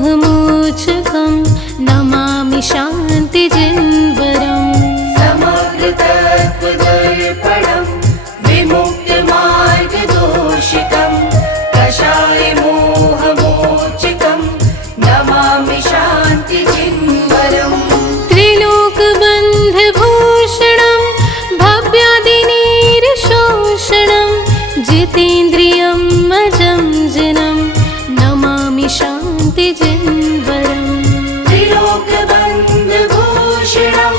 कषायमोहमोचकं नमामि शान्तिजिन्वरम् समग्रतत्त्वदर्पणं विमुक्तमार्गदोषितं कषायमोहमोचकं नमामि शान्तिजिन्वरम् त्रिलोकबन्धभूषणं भव्यादिनीरशोषणं जितेन्द्रियं अजं जिनं नमामि शान्तिजिन्वरम् त्रिलोकबन्धभूषणं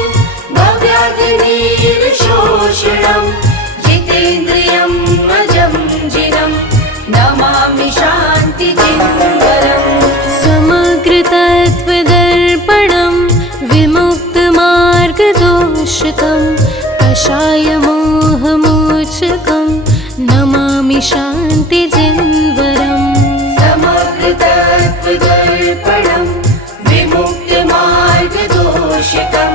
भव्यादिनीरशोषणं जितेन्द्रियं अजं जिनं नमामि शान्तिजिन्वरम् समग्रतत्त्वदर्पणं विमुक्तमार्गदोषकं कषायमोहमोचकं नमामि शान्तिजिन्वरम् समग्रतत्त्वदर्पणं विमुक्तमार्गदोषकं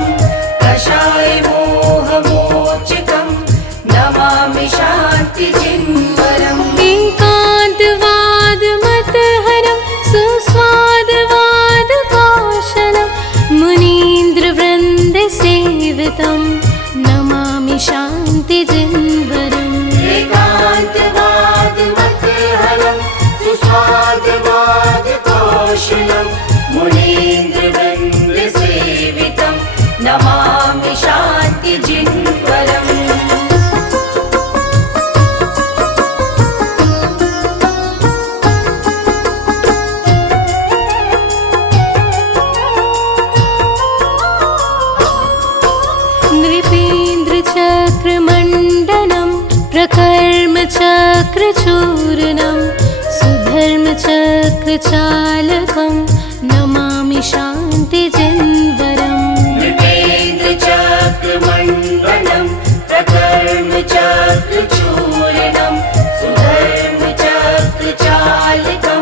कषायमोहमोचकं नमामि शान्तिजिन्वरम् एकान्तवादमतहरं सुस्वादवादकाशनं मुनीन्द्रवृन्दसेवितं नमामि शान्तिजिन्वरम् एकान्तवादमतहरं सुस्वादवादकाशनं मुनीन्द्रवृन्दसेवितं नमामि शान्तिजिन्वरम् नृपेन्द्रचक्रमण्डनं प्रकर्मचक्रचूर्णं सुधर्मचक्रचालकं नमामि शान्तिजिन्वरम् नृपेन्द्रचक्रमण्डनं प्रकर्मचक्रचूर्णं सुधर्मचक्रचालकं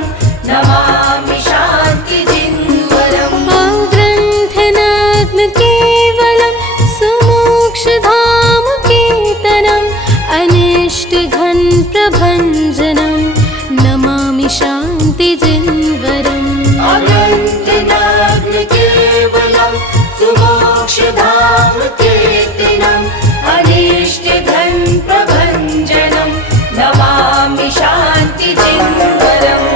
नमामि शान्तिजिन्वरम् ग्रन्थनग्नकेवलं सुमोक्षधामकेतनम् अनिष्टघनप्रभञ्जनं नमामि शान्तिजिन्वरम् अनन्तनाग्नकेवलं सुमोक्षधामकेतनम् अनिष्टघनप्रभञ्जनं नमामि शान्तिजिन्वरम्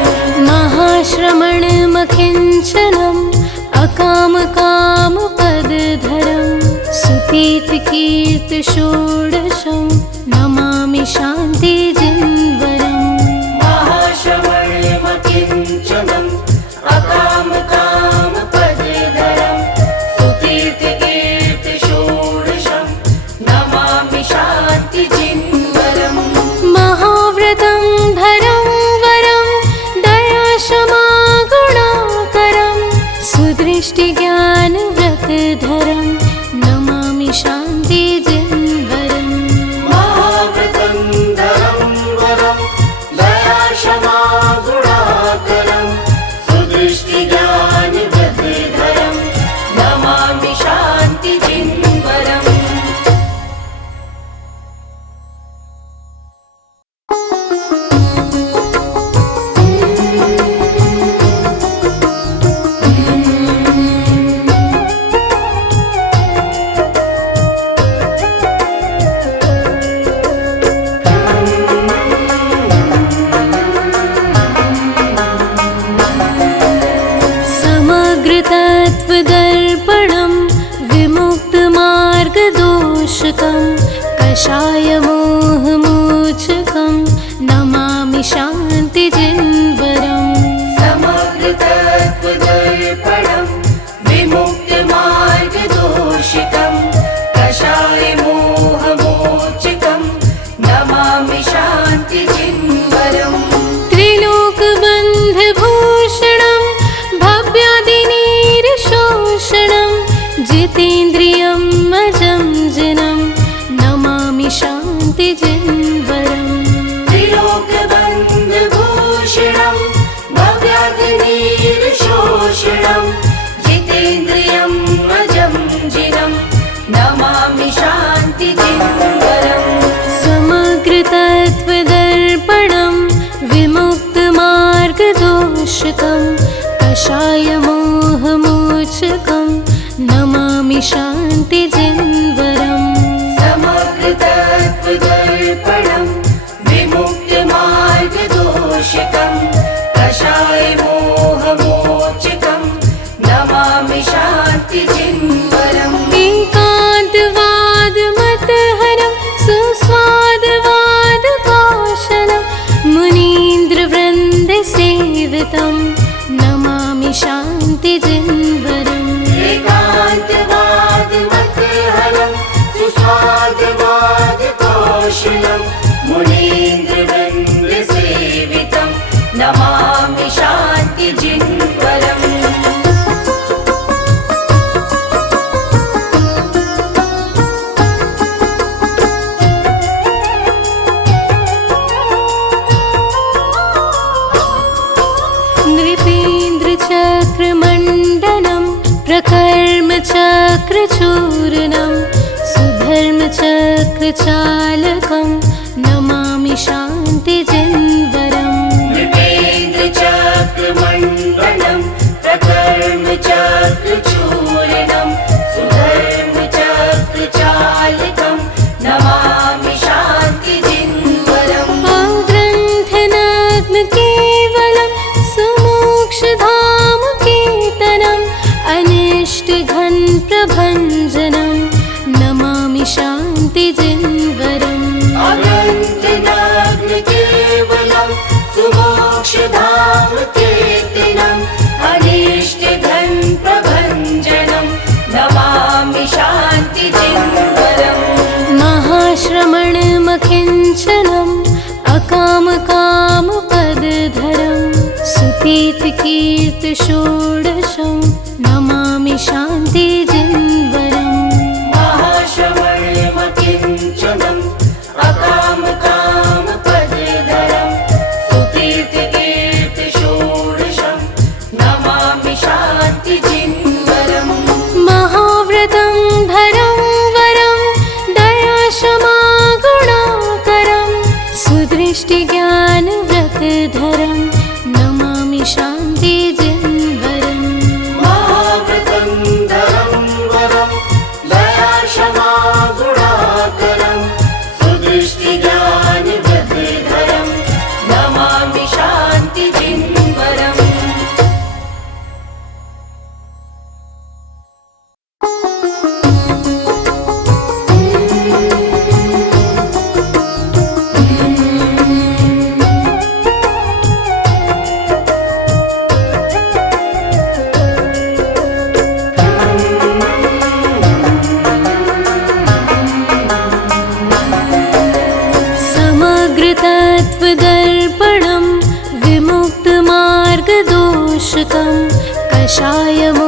महाश्रमणमकिञ्चनम् अकामकामपदधरं सुतीर्थकीर्तिषोडशं नमामि शान्तिजिन्वरम् महाश्रमणमकिञ्चनम् अकामकामपदधरं सुतीर्थकीर्तिषोडशं नमामि शान्तिजिन्वरम् महाव्रतं धरं वरं दयाशमागुणाकरं सुदृष्टिज्ञानव्रतधरं नमामि शान्तिजिन्वरम् महाव्रतं धरं वरं दयाशमागुणाकरं सुदृष्टिज्ञानव्रतधरं नमामि शान्तिजिन्वरम् समग्रतत्त्वदर्पणं विमुक्तमार्गदोषकं कषायमोहमोचकं नमामि शान्तिजिन्वरम् समग्रतत्त्वदर्पणं विमुक्तमार्गदोषितं कषायमोहमोचकं नमामि शान्तिजिन्वरम् त्रिलोकबन्धभूषणं भव्यादिनीरशोषणं जितेन्द्रियं अजं जिनं नमामि शान्तिजिन्वरम् त्रिलोकबन्धभूषणं भव्यादिनीरशोषणं जितेन्द्रियं अजं जिनं नमामि शान्तिजिन्वरम् समग्रतत्त्वदर्पणं विमुक्तमार्गदोषकं प्रकर्मचक्रचूर्णं सुधर्मचक्रचालकं नमामि शान्तिजिन्वरम् नृपेन्द्रचक्रमण्डलं प्रकर्मचक्रचूर्णं सुधर्मचक्रचालकं नमामि शान्तिजिन्वरम् ग्रन्थनग्नकेवलं सुमोक्षधामकेतनम् अनिष्टघ्नप्रभञ्जनं नमामि शान्तिजिन्वरम् अनन्तनाग्नकेवलं सुमोक्षधामकेतनम् अनिष्टघ्नप्रभञ्जनं नमामि शान्तिजिन्वरम् महाश्रमणमकिञ्चनम् अकामकामपदधरं सुतीर्थकीर्तिषोडशं नमामि शान्तिजिन्वरम् महाश्रमणमकिञ्चनम् अकामकामपदधरं सुतीर्थकीर्तिषोडशं नमामि शान्तिजिन्वरम् महाव्रतं धरं वरं दयाशमागुणाकरं सुदृष्टिज्ञानव्रतधरं नमामि शान्तिजिन्वरम् महाव्रतं धरं वरं दयाशमागुणाकरं सुदृष्टिज्ञानव्रतधरं नमामि शान्तिजिन्वरम् समग्रतत्त्वदर्पणं विमुक्तमार्गदोषकं कषायमोहमोचकं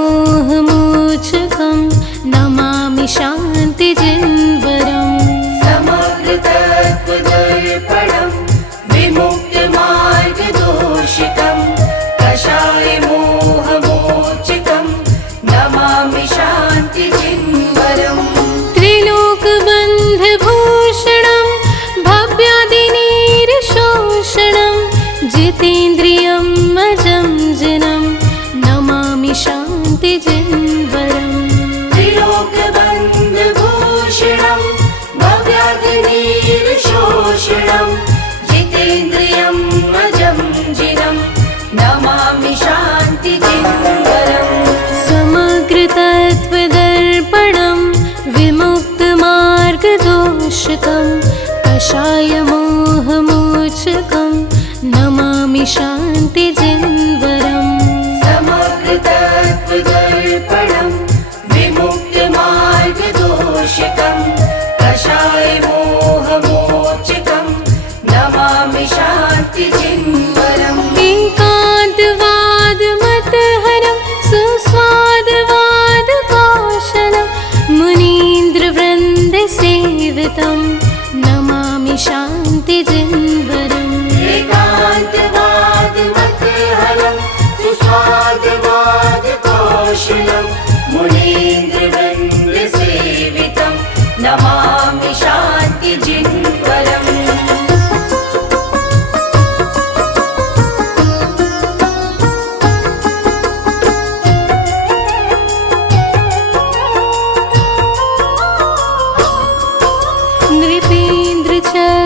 नमामि शान्तिजिन्वरम् समग्रतत्त्वदर्पणं विमुक्तमार्गदोषितं कषायमोहमोचकं नमामि शान्तिजिन्वरम् त्रिलोकबन्धभूषणं भव्यादिनीरशोषणं जितेन्द्रियं अजं जिनं नमामि शान्तिजिन्वरम् त्रिलोकबन्धभूषणं भव्यादिनीरशोषणं जितेन्द्रियम् अजं जिनं नमामि शान्तिजिन्वरम् समग्रतत्त्वदर्पणं विमुक्तमार्गदोषकं कषायमोहमोचकं नमामि शान्तिजिन्वरम् समग्रतत्त्वदर्पणं विमुक्तमार्गदोषकं कषायमोहमोचकं नमामि शान्तिजिन्वरम् एकान्तवादमतहरं सुस्वादवादकौशलं मुनीन्द्रवृन्दसेवितं नमामि शान्तिजिन्वरम् एकान्तवादमतहरं सुस्वादवादकौशलं मुनीन्द्रवृन्दसेवितं नमामि शान्तिजिन्वरम्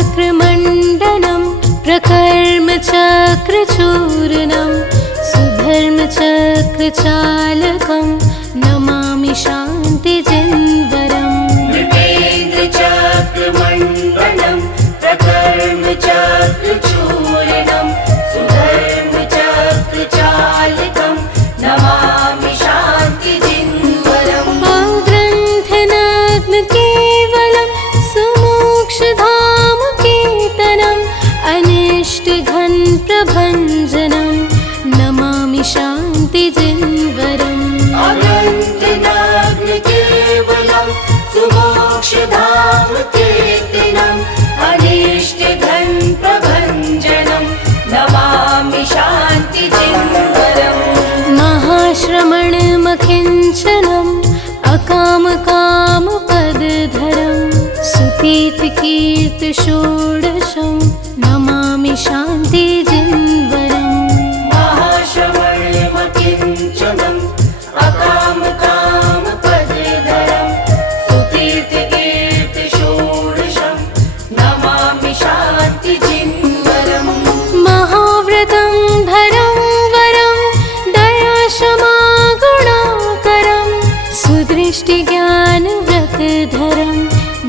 नृपेन्द्रचक्रमण्डनं प्रकर्मचक्रचूर्णं सुधर्मचक्रचालकं नमामि शान्तिजिन्वरम् नृपेन्द्रचक्रमण्डलं प्रकर्मचक्रचूर्णं सुधर्मचक्रचालकं नमामि शान्तिजिन्वरम् ग्रन्थनग्नकेवलं सुमोक्षधामकेतनम् अनिष्टघ्नप्रभञ्जनं नमामि शान्तिजिन्वरम् सर्वसमग्रतत्वदर्पणं अकामकामपदधरं सुतीर्थकीर्तिषोडशं नमामि शान्तिजिन्वरम् महाश्रमणमकिञ्चनम् अकामकामपदधरं सुतीर्थकीर्तिषोडशं नमामि शान्तिजिन्वरम् महाव्रतं धरं वरं दयाशमागुणाकरं सुदृष्टिज्ञानव्रतधरं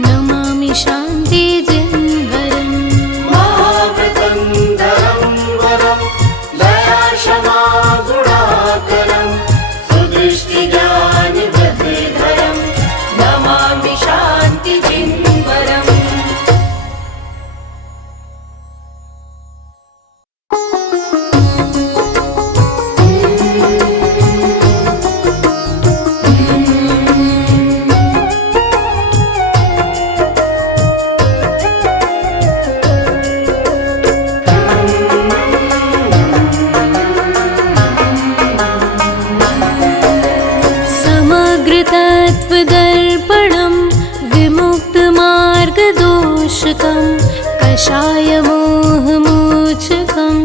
नमामि शान्तिजिन्वरम् महाव्रतं धरं वरं दयाशमागुणाकरं सुदृष्टिज्ञानव्रतधरं नमामि शान्तिजिन्वरम् समग्रतत्वदर्पणं विमुक्तमार्गदोषकं कषायमोहमोचकं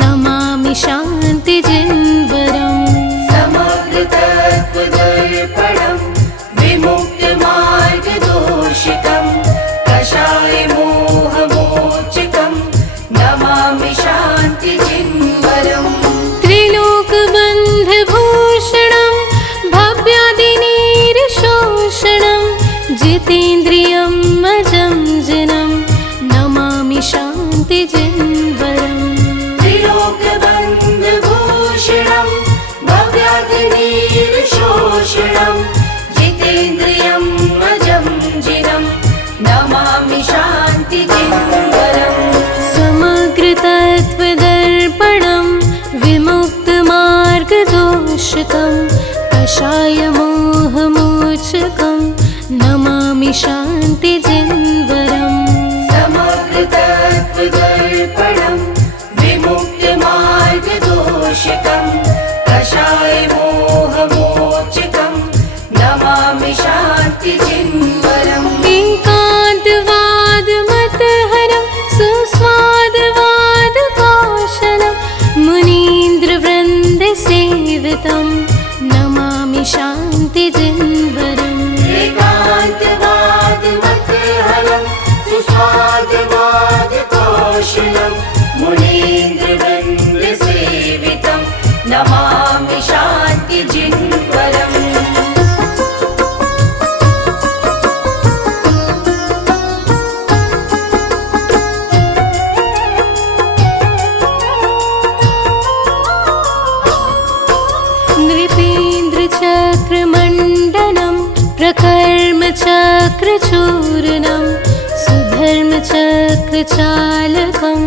नमामि शान्तिजिन्वरम् समग्रतत्वदर्पणं विमुक्तमार्गदोषितं कषायमोहमोचकं नमामि शान्तिजिन्वरम् त्रिलोकबन्धभूषणं भव्यादिनीरशोषणं जितेन्द्रियं अजं जिनं नमामि शान्तिजिन्वरम् त्रिलोकबन्धभूषणं भव्यादिनीरशोषणं जितेन्द्रियं अजं जिनं नमामि शान्तिजिन्वरम् समग्रतत्वदर्पणं विमुक्तमार्गदोषकं कषायमोहमोचकं नमामि शान्तिजिन्वरम् समग्रतत्वदर्पणं विमुक्तमार्गदोषकं कषायमोहमोचकं नमामि शान्तिजिन्वरम् एकान्तवादमतहरं सुस्वादवादकौशलं मुनीन्द्रवृन्दसेवितं नमामि शान्तिजिन्वरम् एकान्तवादमतहरं सुस्वादवादकौशलं मुनीन्द्रवृन्दसेवितं नमामि शान्तिजिन्वरम् नृपेन्द्रचक्रमण्डनं प्रकर्मचक्रचूर्णं सुधर्मचक्रचालकं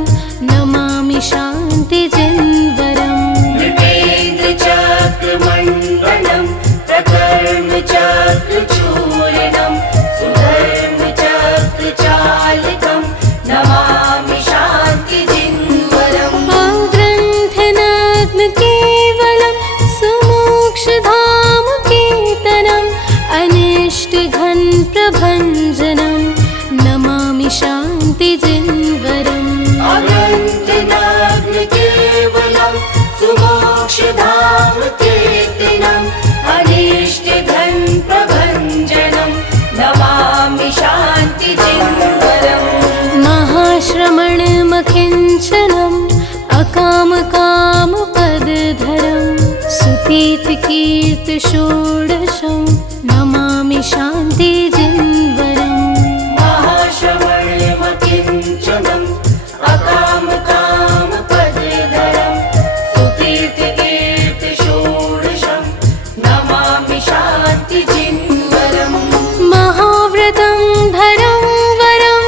नमामि शान्तिजिन्वरम् नृपेन्द्रचक्रमण्डनं प्रकर्मचक्रचूर्णं सुधर्मचक्रचालकं नमामि शान्तिजिन्वरम् औग्रन्थनग्नकेवलं सुमोक्षधामकेतनम् अनिष्टघनप्रभञ्जनं नमामि शान्तिजिन्वरम् अनन्तनाग्निकेवलं सुमोक्षधामकेतनम् अनिष्टघनप्रभञ्जनं नमामि शान्तिजिन्वरम् महाश्रमणमकिञ्चनम् अकामकामपदधरं सुतीर्थकीर्तिषोडशं नमामि शान्तिजिन्वरम् महाश्रमणमकिञ्चनम् अकामकामपदधरं सुतीर्थकीर्तिषोडशं नमामि शान्तिजिन्वरम् महाव्रतं धरं वरं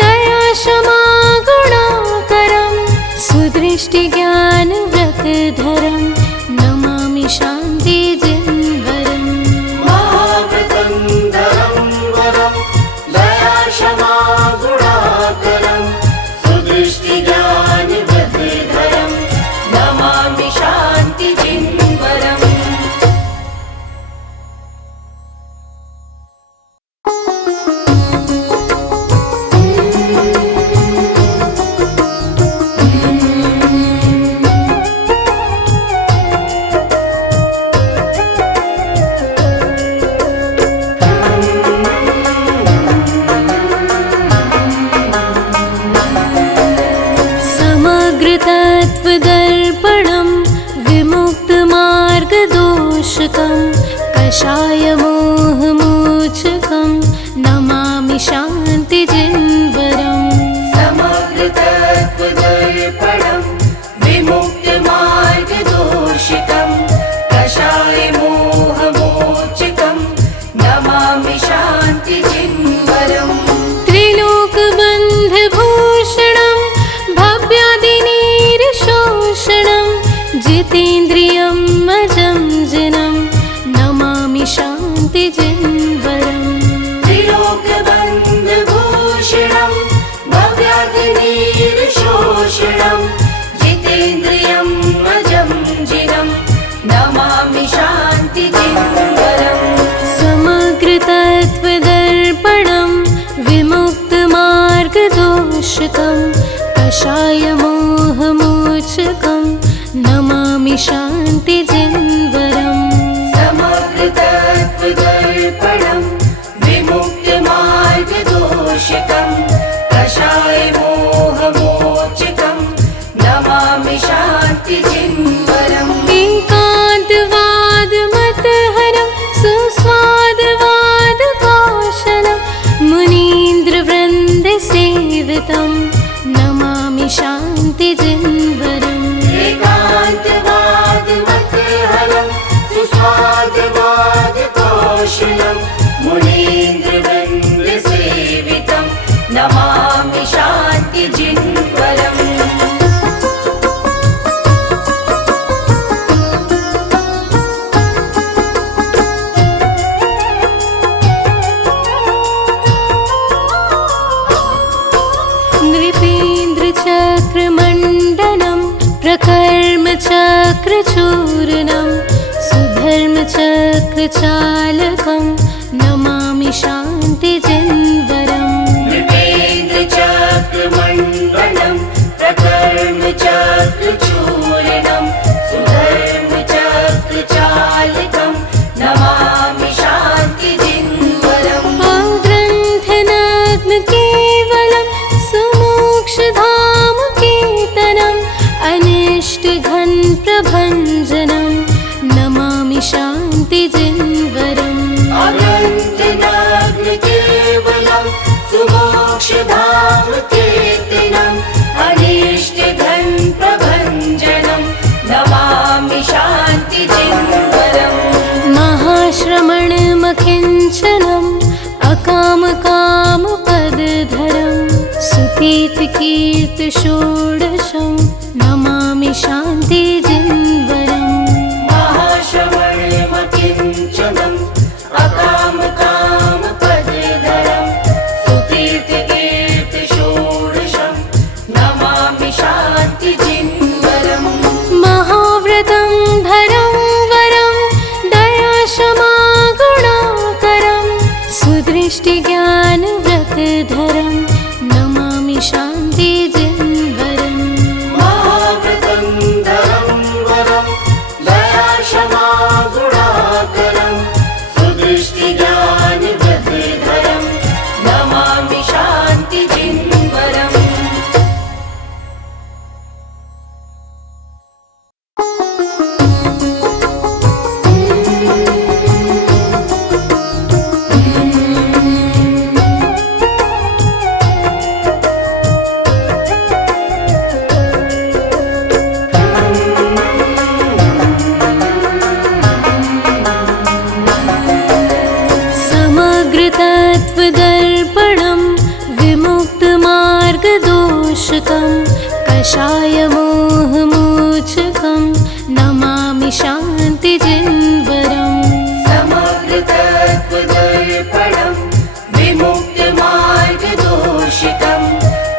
दयाशमागुणाकरं सुदृष्टिज्ञानव्रतधरं नमामि शान्तिजिन्वरम् महाव्रतं धरं वरं दयाशमागुणाकरं सुदृष्टिज्ञानव्रतधरं नमामि शान्तिजिन्वरम् समग्रतत्त्वदर्पणं विमुक्तमार्गदोषकं कषायमोहमोचकं नमामि शान्तिजिन्वरम् समग्रतत्त्वदर्पणं विमुक्तमार्गदोषकं कषायमोहमोचकं नमामि शान्तिजिन्वरम् त्रिलोकबन्धभूषणं भव्यादिनीरशोषणं जितेन्द्रियं अजं जिनं नमामि शान्तिजिन्वरम् त्रिलोकबन्धभूषणं भव्यादिनीरशोषणं जितेन्द्रियं अजं जिनं नमामि शान्तिजिन्वरम् समग्रतत्त्वदर्पणं विमुक्तमार्गदोषकं कषायमोहमोचकं नमामि शान्तिजिन्वरम् समग्रतत्त्वदर्पणं विमुक्तमार्गदोषकं कषायमोहमोचकं नमामि शान्तिजिन्वरम् एकान्तवादमतहरं सुस्वादवादकौशलं मुनीन्द्रवृन्दसेवितं नमामि शान्तिजिन्वरम् एकान्तवादमतहरं सुस्वादवादकौशलं मुनीन्द्रवृन्दसेवितं नमामि शान्तिजिन्वरम् नृपेन्द्रचक्रमण्डनं प्रकर्मचक्रचूर्णं सुधर्मचक्रचालकं नमामि शान्तिजिन्वरम् नृपेन्द्रचक्रमण्डलं प्रकर्मचक्रचूर्णं सुधर्मचक्रचालकं नमामि शान्तिजिन्वरम् ग्रन्थनग्नकेवलं सुमोक्षधामकेतनम् अनिष्टघनप्रभञ्जनं नमामि शान्तिजिन्वरम् अनन्तनाग्नकेवलं सुमोक्षधामकेतनम् अनिष्टघनप्रभञ्जनं नमामि शान्तिजिन्वरम् महाश्रमणमकिञ्चनम् अकामकामपदधरं सुतीर्थकीर्तिषोडशं नमामि शान्तिजिन्वरम् महाश्रवणमकिञ्चनम् अकामकामपदधरं सुतीर्थकीर्तिषोडशं नमामि शान्तिजिन्वरम् महाव्रतं धरं वरं दयाशमागुणाकरं सुदृष्टिज्ञानव्रतधरं नमामि शान्तिजिन्वरम् महाव्रतं धरं वरं दयाशमागुणाकरं सुदृष्टिज्ञानव्रतधरं नमामि शान्तिजिन्वरम् समग्रतत्त्वदर्पणं विमुक्तमार्गदोषकं कषायमोहमोचकं नमामि शान्तिजिन्वरम् समग्रतत्त्वदर्पणं विमुक्तमार्गदोषकं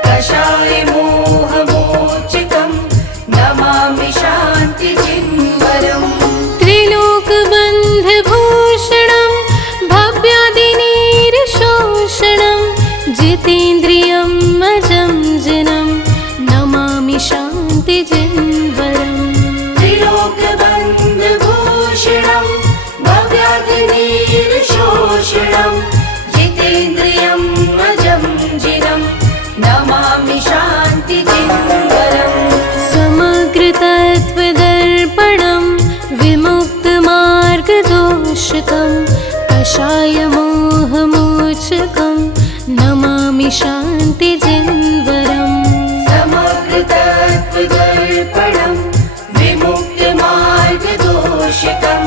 कषायमोहमोचकं नमामि शान्तिजिन्वरम् त्रिलोकबन्धभूषणं भव्यादिनीरशोषणं जितेन्द्रियं अजं जिनं नमामि शान्तिजिन्वरम् त्रिलोकबन्धभूषणं भव्यादिनीरशोषणं जितेन्द्रियं अजं जिनं नमामि शान्तिजिन्वरम् कषायमोहमोचकं नमामि शान्तिजिन्वरम् समग्रतत्त्वदर्पणं विमुक्तिमार्गदोषकं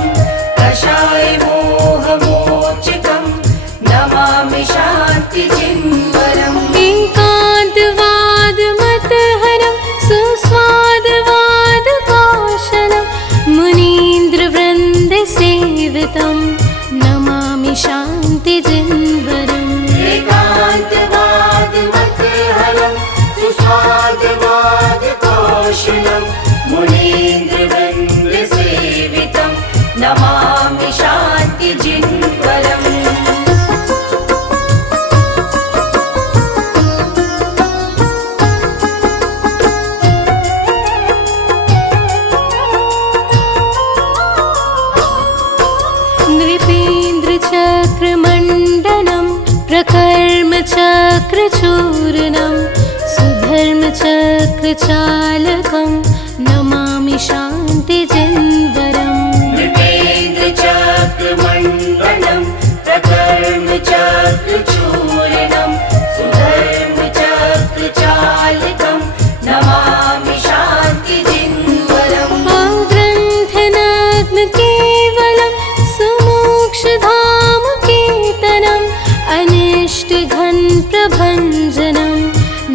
कषायमोहमोचकं नमामि शान्तिजिन्वरम् एकान्तवादमतहरं सुस्वादवादकाशनं मुनीन्द्रवृन्दसेवितं नमामि शान्तिजिन्वरम् एकान्तवादमतहरं सुस्वादवादकाशनं मुनीन्द्रवृन्दसेवितं नमामि शान्तिजिन्वरम् नृपेन्द्रचक्रमण्डनं प्रकर्मचक्रचूर्णं सुधर्मचक्रचालकं नमामि शान्तिजिन्वरम् नृपेन्द्रचक्रमण्डनं प्रकर्मचक्रचूर्णं सुधर्मचक्रचालकं नमामि शान्तिजिन्वरम् ग्रन्थनग्नकेवलं सुमोक्षधामकेतनम् अनिष्टघनप्रभञ्जनं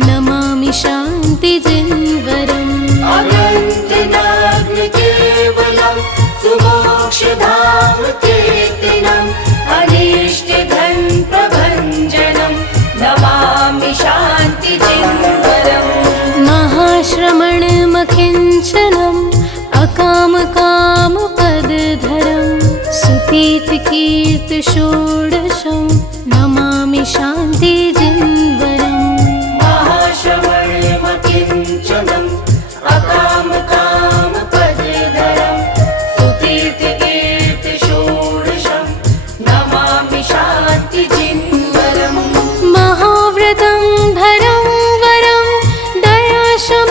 नमामि शान्तिजिन्वरम् अनन्तनाग्निकेवलं सुमोक्षधामकेतनम् अनिष्टघनप्रभञ्जनं नमामि शान्तिजिन्वरम् महाश्रमणमकिञ्चनम् अकामकामपदधरं सुतीर्थकीर्तिषोडशं नमामि शान्तिजिन्वरम् महाश्रवणमकिञ्चनम् अकामकामपदधरं सुतीर्थकीर्तिषोडशं नमामि शान्तिजिन्वरम् महाव्रतं धरं वरं दयाशमागुणाकरं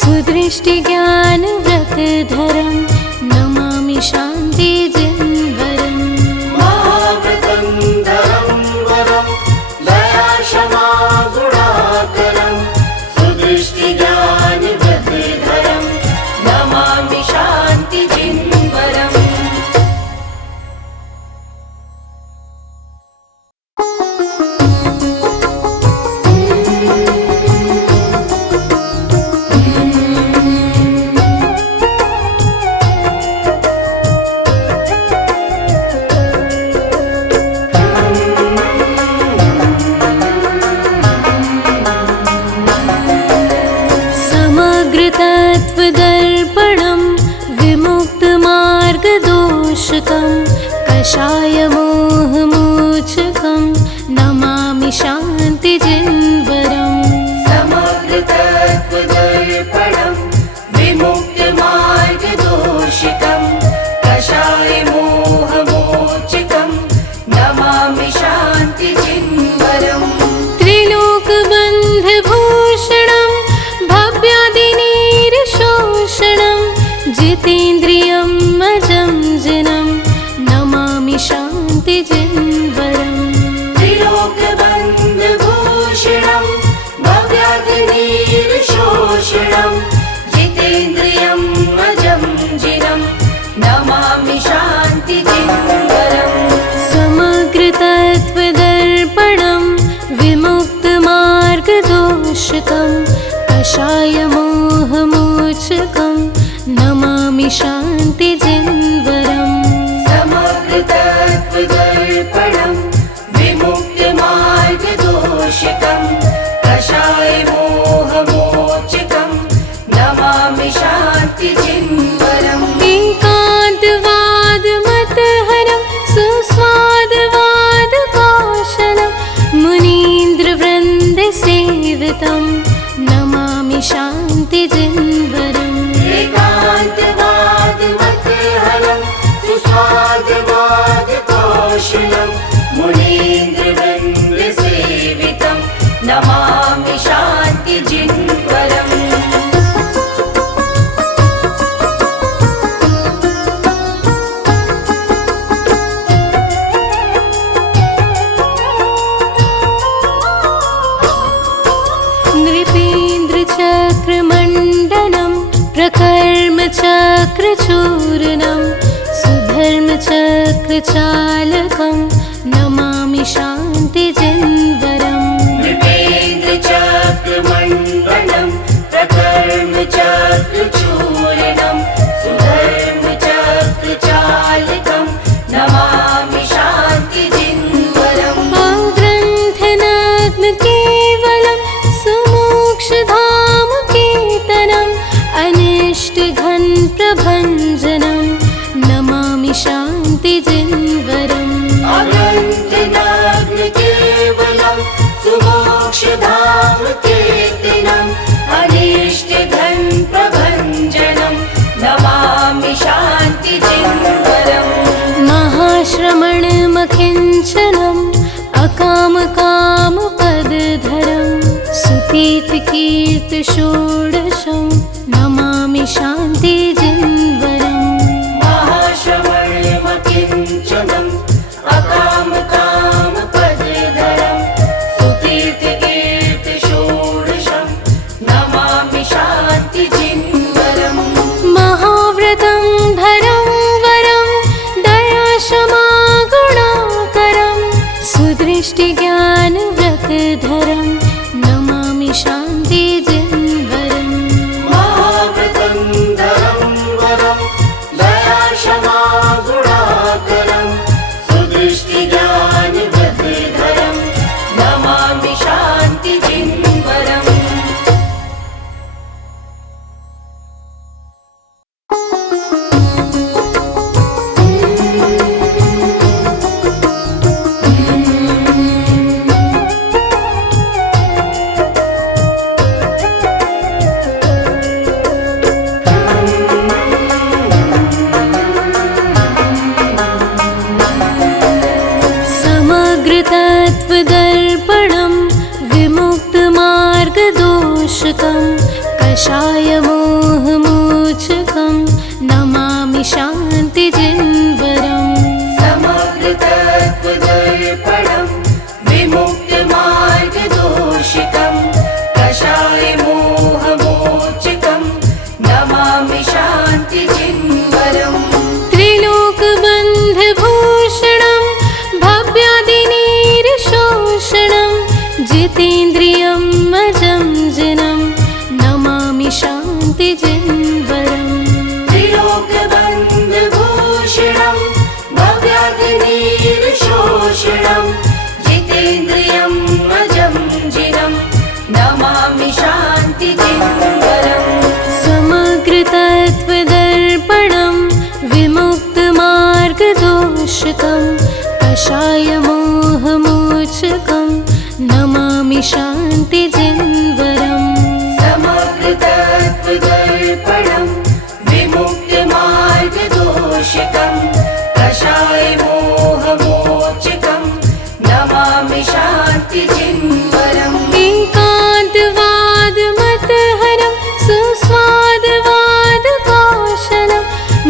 सुदृष्टिज्ञानव्रतधरं नमामि शान्तिजिन्वरम् महाव्रतं धरं वरं दयाशमागुणाकरं सुदृष्टिज्ञानव्रतधरं नमामि शान्तिजिन्वरम् समग्रतत्त्वदर्पणं विमुक्तमार्गदोषकं कषायमोहमोचकं नमामि शान्तिजिन्वरम् समग्रतत्त्वदर्पणं विमुक्तिमार्गदोषकं कषायमोहमोचकं नमामि शान्तिजिन्वरम् त्रिलोकबन्धभूषणं भव्यादिनीरशोषणं जितेन्द्रियं अजं जिनं नमामि शान्तिजिन्वरम् त्रिलोकबन्धभूषणं भव्यादिनीरशोषणं जितेन्द्रियं अजं जिनं नमामि शान्तिजिन्वरम् समग्रतत्त्वदर्पणं विमुक्तमार्गदोषकं कषायमोहमोचकं नमामि शान्तिजिन्वरम् समग्रतत्त्वदर्पणं विमुक्तिमार्गदोषकं कषायमोहमोचकं नमामि शान्तिजिन्वरम् एकान्तवादमतहरं सुस्वादवादकाशनं मुनीन्द्रवृन्दसेवितं नमामि शान्तिजिन्वरम् एकान्तवादमतहरं सुस्वादवादकाशनं मुनीन्द्रवृन्दसेवितं नमामि शान्तिजिन्वरम् चक्रचूर्णं सुधर्मचक्रचालकं नमामि शान्तिजिन्वरम् नृपेन्द्रचक्रमण्डलं प्रकर्मचक्रचूर्णं सुधर्मचक्रचालकं नमामि शान्तिजिन्वरम् ग्रन्थनात्मकेवलं सुमोक्षधामकेतनम् अनिष्टघ्नप्रभञ्जनं नमामि शान्तिजिन्वरम् अनन्तनाग्निकेवलं सुमोक्षधामकेतनम् अनिष्टघ्नप्रभञ्जनं नमामि शान्तिजिन्वरम् महाश्रमणमकिञ्चनम् अकामकामपदधरं सुतीर्थकीर्तिषोडशं नमामि शान्तिजिन्वरम् महाश्रमणमकिञ्चनम् अकामकामपदधरं सुतीर्थकीर्तिषोडशं नमामि शान्तिजिन्वरम् महाव्रतं धरं वरं दयाशमागुणाकरं सुदृष्टिज्ञानव्रतधरं नमामि शान्तिजिन्वरम् महाव्रतं धरं वरं दयाशमागुणाकरं सुदृष्टिज्ञानव्रतधरं नमामि शान्तिजिन्वरम् समग्रतत्त्वदर्पणं विमुक्तमार्गदोषकं कषायमोहमोचकं नमामि शान्तिजिन्वरम् समग्रतत्त्वदर्पणं विमुक्तमार्गदोषितं कषायमोहमोचकं नमामि शान्तिजिन्वरम् त्रिलोकबन्धभूषणं भव्यादिनीरशोषणं जितेन्द्रियं अजं जिनं नमामि शान्तिजिन्वरम् त्रिलोकबन्धभूषणं भव्यादिनीरशोषणं जितेन्द्रियम् अजं जिनं नमामि शान्तिजिन्वरम् समग्रतत्त्वदर्पणं विमुक्तमार्गदोषकं कषायमोहमोचकं नमामि शान्तिजिन्वरम् समग्रतत्त्वदर्पणं विमुक्तमार्गदोषकं कषायमोहमोचकं नमामि शान्तिजिन्वरम् एकान्तवादमतहरं सुस्वादवादकाशनं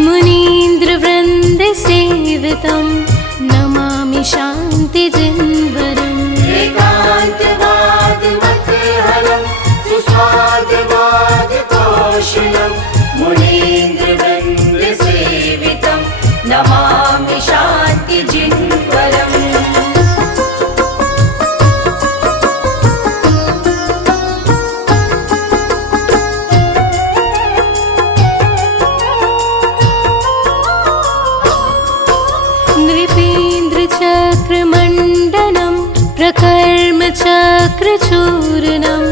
मुनीन्द्रवृन्दसेवितं नमामि शान्तिजिन्वरम् एकान्तवादमतहरं सुस्वादवादकोशलं मुनीन्द्रवृन्दसेवितं नमामि शान्तिजिन्वरम् नृपेन्द्रचक्रमण्डनं प्रकर्मचक्रचूर्णं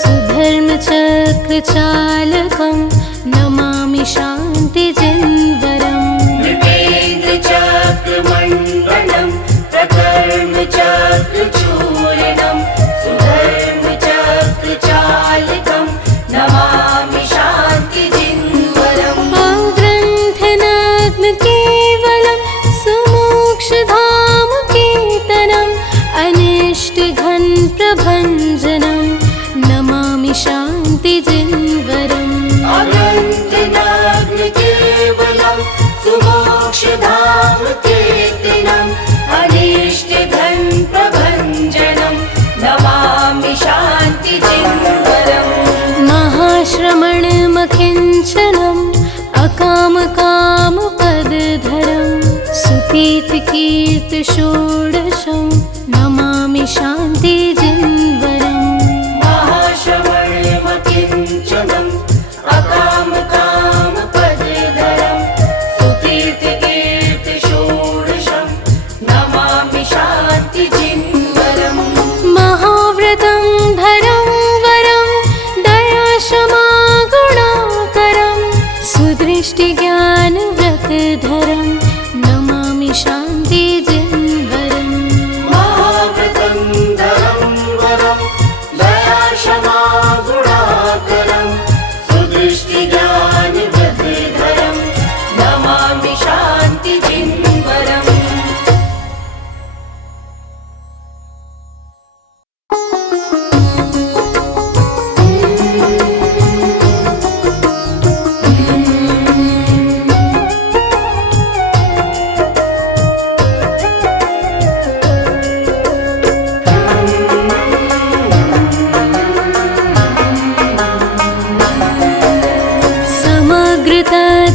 सुधर्मचक्रचालकं नमामि शान्तिजिन्वरम् नृपेन्द्रचक्रमण्डलं प्रकर्मचक्रचूर्णं सुधर्मचक्रचालकं नमामि शान्तिजिन्वरम् ग्रन्थनात्मकेवलं सुमोक्षधामकेतनम् अनिष्टघ्नप्रभञ्जनं नमामि शान्तिजिन्वरम् अनन्तनाग्निकेवलं सुमोक्षधामकेतनम् अनिष्टघ्नप्रभञ्जनं नमामि शान्तिजिन्वरम् महाश्रमणमकिञ्चनम् अकामकामपदधरं सुतीर्थकीर्ति षोडशं नमामि शान्तिजिन्वरम् महाश्रवणमकिञ्चनम् अकामकामपदधरम् सुतीर्थकीर्ति षोडशं नमामि शान्तिजिन्वरम् महाव्रतं धरं वरं दयाशमागुणाकरं सुदृष्टिज्ञानव्रतधरं नमामि शान्तिजिन्वरम् महाव्रतं धरं वरं दयाशमागुणाकरं सुदृष्टिज्ञानव्रतधरं नमामि शान्तिजिन्वरम्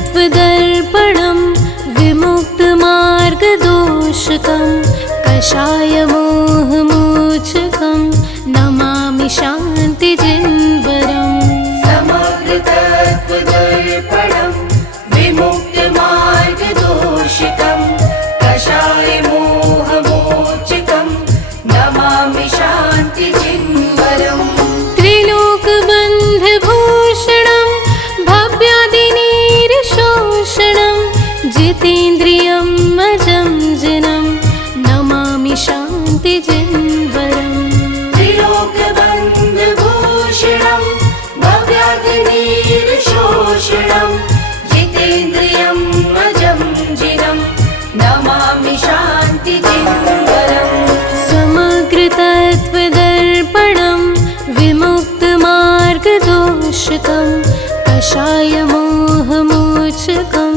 समग्रतत्त्वदर्पणं विमुक्तमार्गदोषकं कषायमोहमोचकं नमामि शान्तिजिन्वरम् समग्रतत्त्वदर्पणं विमुक्तमार्गदोषितं कषायमोहमोचकं नमामि शान्तिजिन्वरम् त्रिलोकबन्धभूषणं भव्यादिनीरशोषणं जितेन्द्रियं अजं जिनं नमामि शान्तिजिन्वरम् त्रिलोकबन्धभूषणं भव्यादिनीरशोषणं जितेन्द्रियं अजं जिनं नमामि शान्तिजिन्वरम् समग्रतत्त्वदर्पणं विमुक्तमार्गदोषकं कषायमोहमोचकं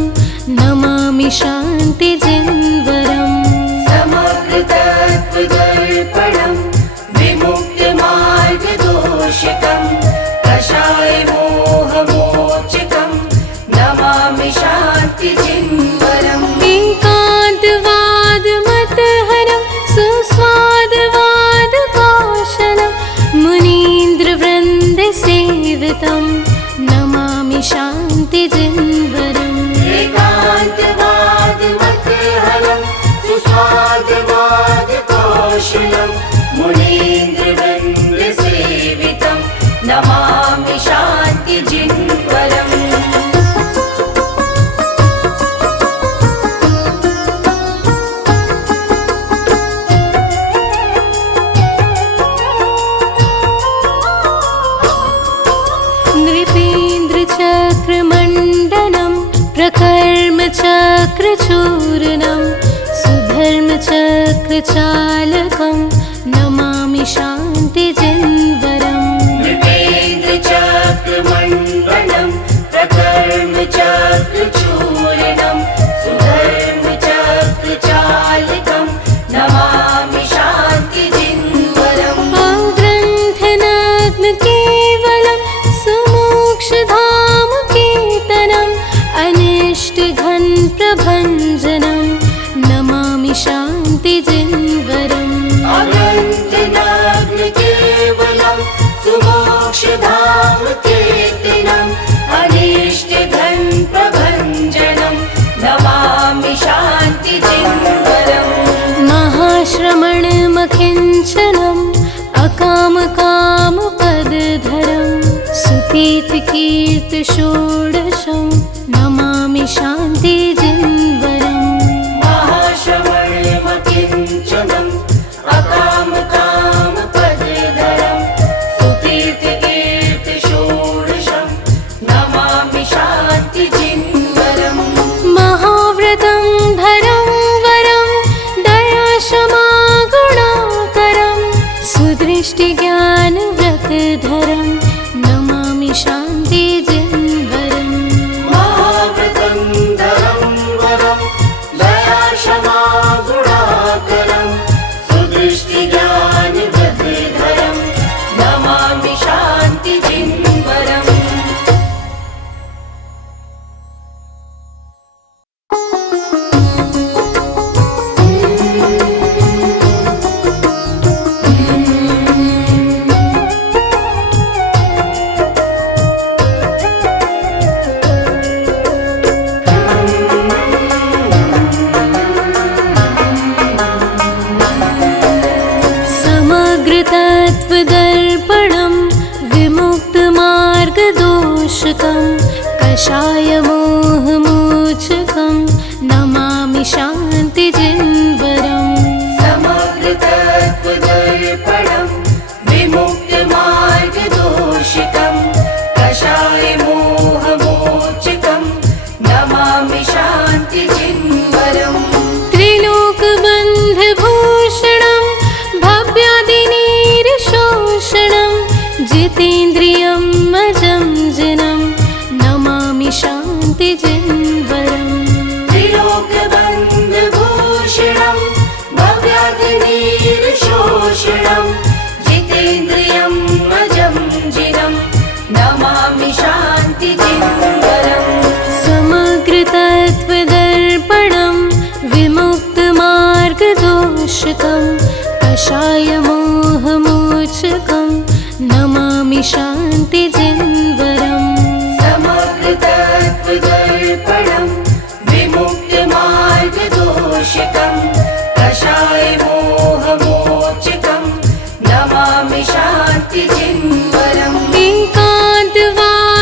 नमामि शान्तिजिन्वरम् समग्रतत्त्वदर्पणं विमुक्तमार्गदोषकं कषायमोहमोचकं नमामि शान्तिजिन्वरम् एकान्तवादमतहरं सुस्वादवादकाशनं मुनीन्द्रवृन्दसेवितं नमामि शान्तिजिन्वरम् एकान्तवादमतहरं सुस्वादवादकोशलं मुनीन्द्रवृन्दसेवितं नमामि शान्तिजिन्वरम् नृपेन्द्रचक्रमण्डनं प्रकर्मचक्रचूर्णं सुधर्मचक्रचालकं नमामि शान्तिजिन्वरम् नृपेन्द्रचक्रमण्डलं प्रकर्मचक्रचूर्णं सुधर्मचक्रचालकं नमामि शान्तिजिन्वरम् ग्रन्थनग्नकेवलं सुमोक्षधामकेतनम् अनिष्टघनप्रभञ्जनं नमामि शान्तिजिन्वरम् अनन्तनाग्निकेवलं सुमोक्षधामकेतनम् अनिष्टघनप्रभञ्जनं नमामि शान्तिजिन्वरम् महाश्रमणमकिञ्चनम् अकामकामपदधरं सुतीर्थकीर्तिषोडशं नमामि शान्तिजिन्वरम् महाश्रवणमकिञ्चनम् अकामकामपदधरं सुतीर्थकीर्तिषोडशं नमामि शान्तिजिन्वरम् महाव्रतं धरं वरं दयाशमागुणाकरं सुदृष्टिज्ञानव्रतधरं नमामि शान्तिजिन्वरम् कषायमोहमोचकं नमामि शान्तिजिन्वरम् समग्रतत्त्वदर्पणं विमुक्तमार्गदोषितं कषायमोहमोचकं नमामि शान्तिजिन्वरम् त्रिलोकबन्धभूषणं भव्यादिनीरशोषणं जितेन्द्रियं अजं जिनं नमामि शान्तिजिन्वरम् त्रिलोकबन्धभूषणं भव्यादिनीरशोषणं जितेन्द्रियं अजं जिनं नमामि शान्तिजिन्वरम् समग्रतत्त्वदर्पणं विमुक्तमार्गदोषकं कषायमोहमोचकं नमामि शान्तिजिन्वरम् समग्रतत्त्वदर्पणं विमुक्तमार्गदोषकं कषायमोहमोचकं नमामि शान्तिजिन्वरम्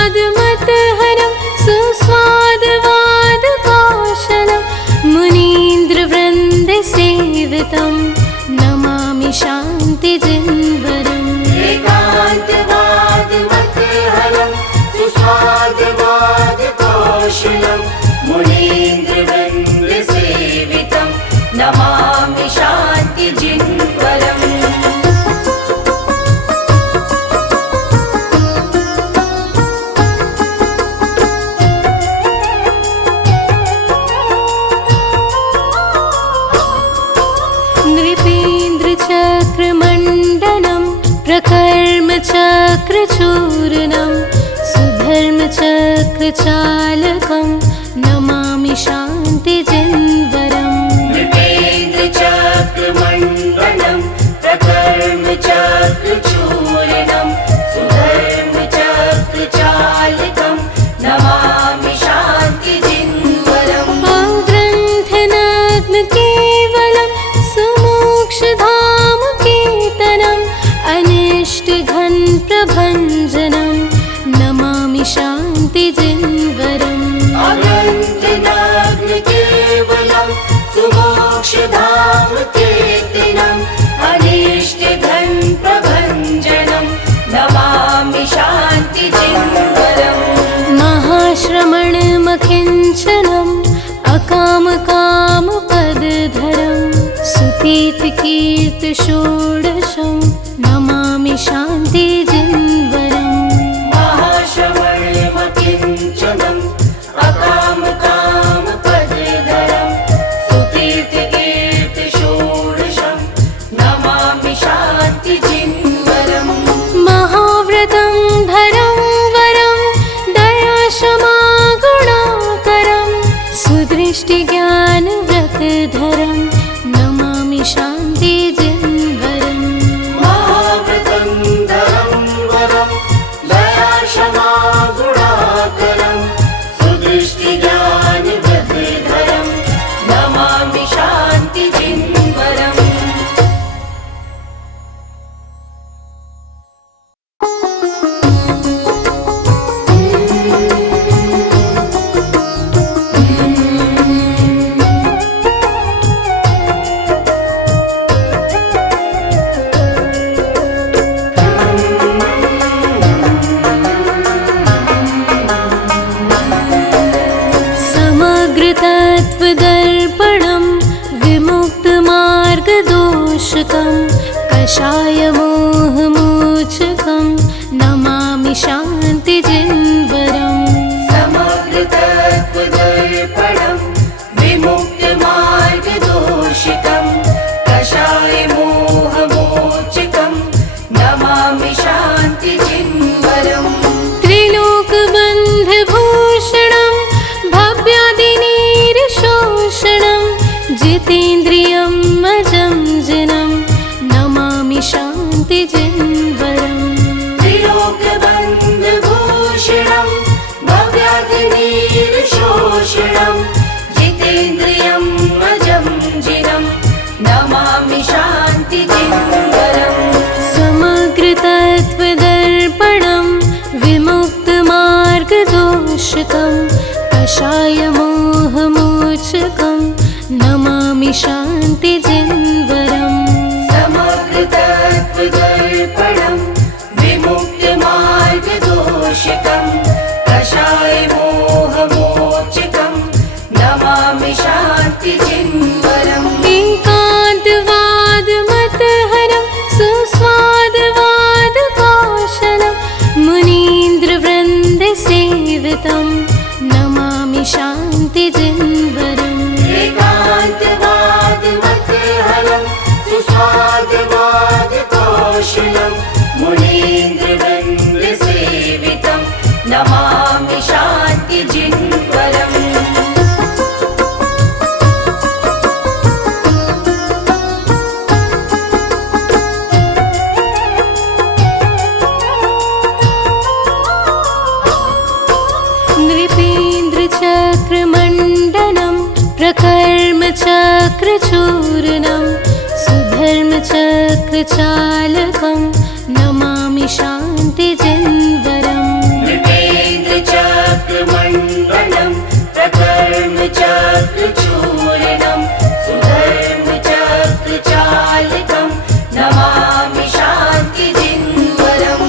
एकान्तवादमतहरं सुस्वादवादकौशलं मुनीन्द्रवृन्दसेवितं नमामि शान्तिजिन्वरम् एकान्तवादमतहरं सुस्वादवादकौशलं मुनीन्द्रवृन्दसेवितं नमामि शान्तिजिन्वरम् नृपेन्द्रचक्रमण्डनं प्रकर्मचक्रचूर्णं सुधर्मचक्रचालकं नमामि शान्तिजिन्वरम् नृपेन्द्रचक्रमण्डनं प्रकर्मचक्रचूर्णं सुधर्मचक्रचालकं नमामि शान्तिजिन्वरम् ग्रन्थनग्नकेवलं सुमोक्षधामकेतनम् अनिष्टघनप्रभञ्जनं नमामि शान्तिजिन्वरम् अनन्तनाग्नकेवलं सुमोक्षधामकेतनम् अनिष्टघनप्रभञ्जनं नमामि शान्तिजिन्वरम् महाश्रमणमकिञ्चनम् अकामकामपदधरं सुतीर्थकीर्तिषोडशं नमामि शान्तिजिन्वरम् महाश्रमणमकिञ्चनम् अकामकामपदधरं सुतीर्थकीर्तिषोडशं नमामि शान्तिजिन्वरम् महाव्रतं धरं वरं दयाशमागुणाकरं सुदृष्टिज्ञानव्रतधरं नमामि शान्तिजिन्वरम् महाव्रतं धरं वरं दयाशमागुणाकरं सुदृष्टिज्ञानव्रतधरं नमामि शान्तिजिन्वरम् समग्रतत्त्वदर्पणं विमुक्तमार्गदोषकं कषायमोहमोचकं नमामि शान्तिजिन्वरम् समग्रतत्त्वदर्पणं विमुक्तमार्गदोषितं कषायमोहमोचकं नमामि शान्तिजिन्वरम् त्रिलोकबन्धभूषणं भव्यादिनीरशोषणं जितेन्द्रियं अजं जिनं नमामि शान्तिजिन्वरम् नमामि शान्तिजिन्वरम् समग्रतत्त्वदर्पणं विमुक्तिमार्गदोषकं कषायमोहमोचकं नमामि शान्तिजिन्वरम् एकान्तवादमतहरं सुस्वादवादकौशलं मुनीन्द्रवृन्दसेवितं नमामि शान्तिजिन्वरम् एकान्तवादमतहरं सुस्वादवादकौशलं मुनीन्द्रवृन्दसेवितं नमामि शान्तिजिन्वरम् नृपेन्द्रचक्रमण्डनं प्रकर्मचक्रचूर्णं सुधर्मचक्रचालकं नमामि शान्तिजिन्वरम् नृपेन्द्रचक्रमण्डनं प्रकर्मचक्रचूर्णं सुधर्मचक्रचालकं नमामि शान्तिजिन्वरम्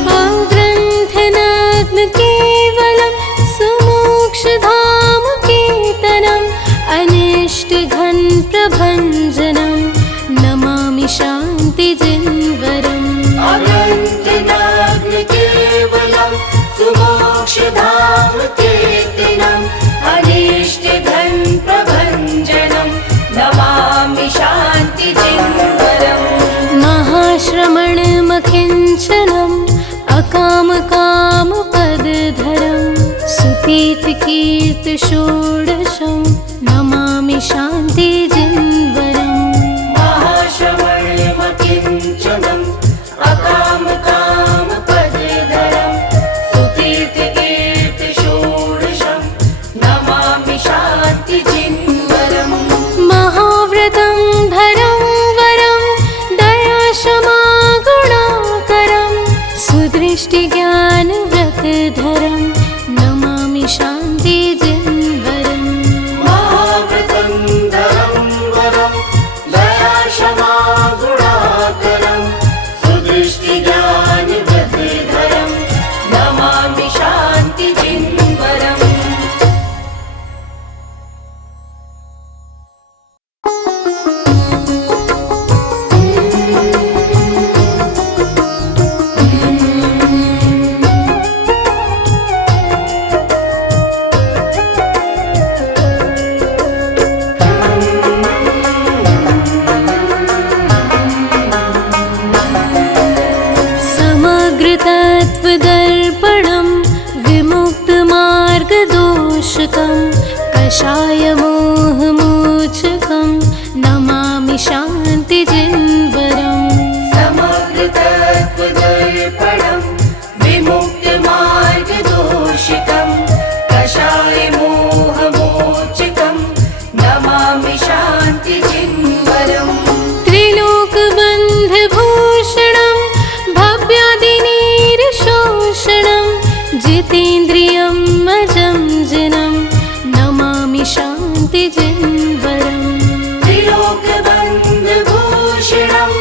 ग्रन्थनग्नकेवलं सुमोक्षधामकेतनम् अनिष्टघनप्रभञ्जनं नमामि शान्तिजिन्वरम् अनन्तनाग्निकेवलं सुमोक्षधामकेतनम् अनिष्टघनप्रभञ्जनं नमामि शान्तिजिन्वरम् महाश्रमणमकिञ्चनम् अकामकामपदधरं सुतीर्थकीर्तिषोडशं नमामि शान्तिजिन्वरम् महाश्रमणमकिञ्चनम् अकामकामपदधरं सुतीर्थकीर्तिषोडशं नमामि शान्तिजिन्वरम् महाव्रतं धरं वरं दयाशमागुणाकरं सुदृष्टिज्ञानव्रतधरं नमामि शान्तिजिन्वरम् महाव्रतं धरं वरं दयाशमागुणाकरं सुदृष्टिज्ञानव्रतधरं नमामि शान्तिजिन्वरम् समग्रतत्त्वदर्पणं विमुक्तमार्गदोषकं कषायमोहमोचकं नमामि शान्तिजिन्वरम् समग्रतत्त्वदर्पणं विमुक्तिमार्गदोषकं कषायमोहमोचकं नमामि शान्तिजिन्वरम् त्रिलोकबन्धभूषणं भव्यादिनीरशोषणं जितेन्द्रियं अजं जिनं नमामि शान्तिजिन्वरम् त्रिलोकबन्धभूषणं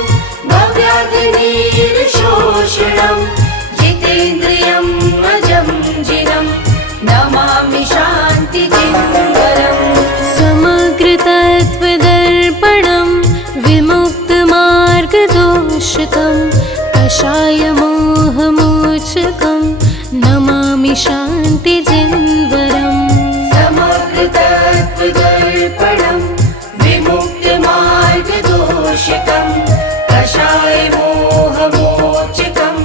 भव्यादिनीरशोषणं जितेन्द्रियं अजं जिनं नमामि शान्तिजिन्वरम् समग्रतत्त्वदर्पणं विमुक्तमार्गदोषकं कषायमोहमोचकं नमामि शान्तिजिन्वरम् समग्रतत्त्वदर्पणं विमुक्तिमार्गदोषकं कषायमोहमोचकं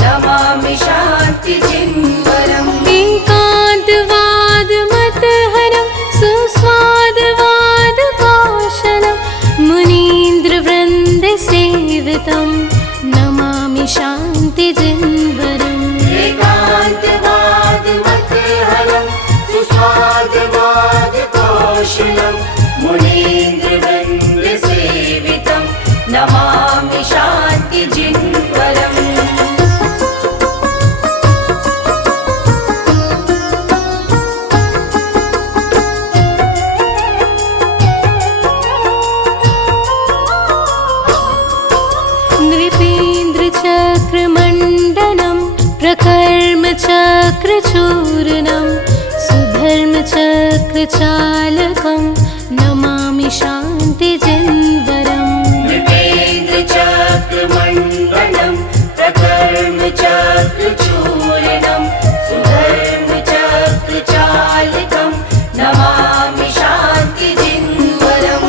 नमामि शान्तिजिन्वरम् एकान्तवादमतहरं सुस्वादवादकौशलं मुनीन्द्रवृन्दसेवितं नमामि शान्तिजिन्वरम् एकान्तवादमतहरं सुस्वादवादकौशलं मुनीन्द्रवृन्दसेवितं नमामि शान्तिजिन्वरम् प्रकर्मचक्रचूर्णं सुधर्मचक्रचालकं नमामि शान्तिजिन्वरम् नृपेन्द्रचक्रमण्डलं प्रकर्मचक्रचूर्णं सुधर्मचक्रचालकं नमामि शान्तिजिन्वरम्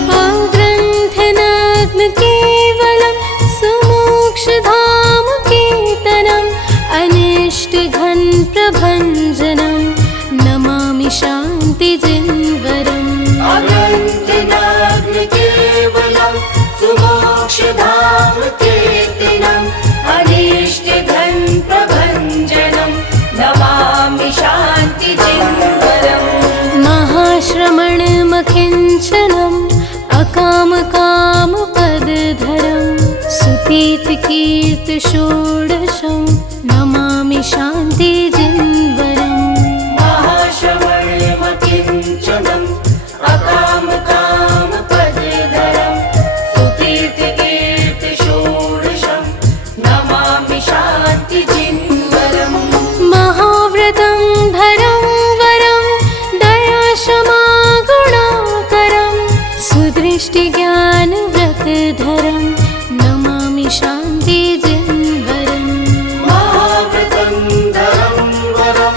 ग्रन्थनग्नकेवलं सुमोक्षधामकेतनम् अनिष्टघ्नप्रभञ्जनं नमामि शान्तिजिन्वरम् अनन्तनाग्निकेवलं सुमोक्षधामकेतनम् अनिष्टघ्नप्रभञ्जनं नमामि शान्तिजिन्वरम् महाश्रमणमकिञ्चनम् अकामकामपदधरं सुतीर्थकीर्तिषोडशं नमामि शान्तिजिन्वरम् महाश्रमणमकिञ्चनम् अकामकामपदधरं सुतीर्थकीर्तिषोडशं नमामि शान्तिजिन्वरम् महाव्रतं धरं वरं दयाशमागुणाकरं सुदृष्टिज्ञानव्रतधरं नमामि शान्तिजिन्वरम् महाव्रतं धरं वरं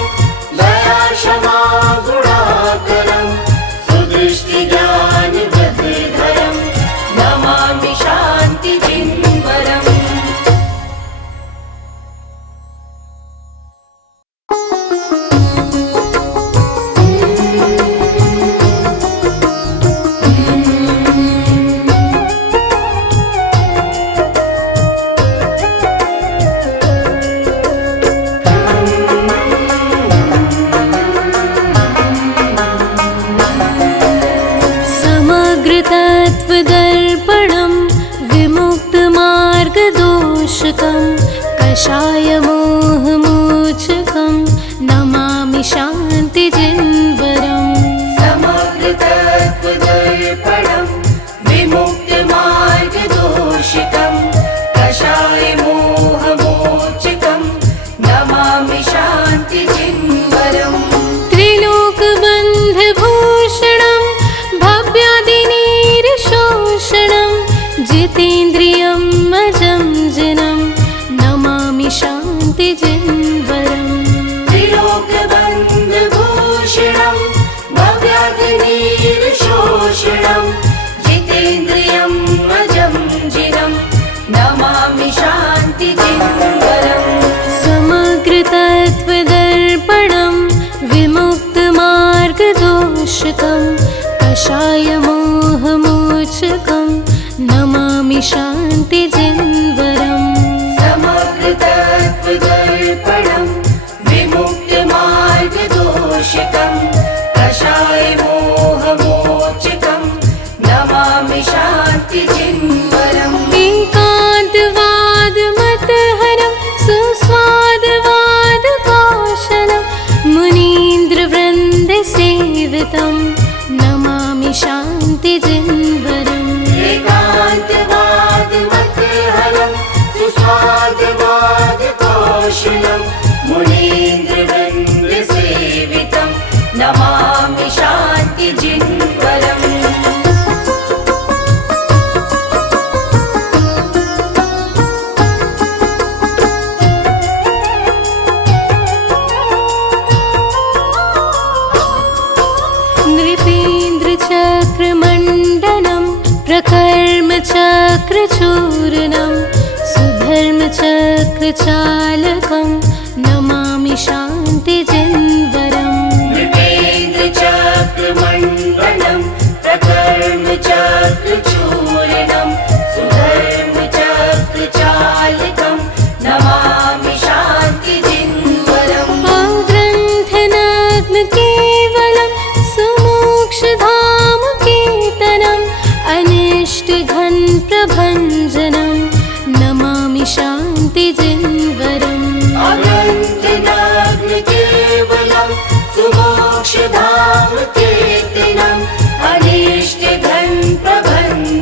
दयाशमागुणाकरं सुदृष्टिज्ञानव्रतधरं नमामि शान्तिजिन्वरम् समग्रतत्त्वदर्पणं विमुक्तमार्गदोषकं कषायमोहमोचकं नमामि शान्तिजिन्वरम् समग्रतत्त्वदर्पणं विमुक्तमार्गदोषितं कषायमोहमोचकं नमामि शान्तिजिन्वरम् त्रिलोकबन्धभूषणं भव्यादिनीरशोषणं जितेन्द्रियम् अजं जिनं नमामि शान्तिजिन्वरम् त्रिलोकबन्धभूषणं भव्यादिनीरशोषणं जितेन्द्रियम् अजं जिनं नमामि शान्तिजिन्वरम् समग्रतत्त्वदर्पणं विमुक्तमार्गदोषकं कषायमोहमोचकं नमामि शान्तिजिन्वरम् समग्रतत्त्वदर्पणं विमुक्तमार्गदोषकं कषायमोहमोचकं नमामि शान्तिजिन्वरम् एकान्तवादमतहरं सुस्वादवादकाशनं मुनीन्द्रवृन्दसेवितं नमामि शान्तिजिन्वरम् एकान्तवादमतहरं सुस्वादवादकोशलं मुनीन्द्रवृन्दसेवितं नमामि शान्तिजिन्वरम् नृपेन्द्रचक्रमण्डनं प्रकर्मचक्रचूर्णं सुधर्मचक्रचालकं नमामि शान्तिजिन्वरम् नृपेन्द्रचक्रमण्डलं प्रकर्मचक्रचूर्णं सुधर्मचक्रचालकं नमामि शान्तिजिन्वरम् ग्रन्थनग्नकेवलं सुमोक्षधामकेतनम् अनिष्टघ्नप्रभञ्जनं नमामि शान्तिजिन्वरम् अनन्तनाग्निकेवलं सुमोक्षधामकेतनम् अनिष्टघ्नप्रभञ्जनं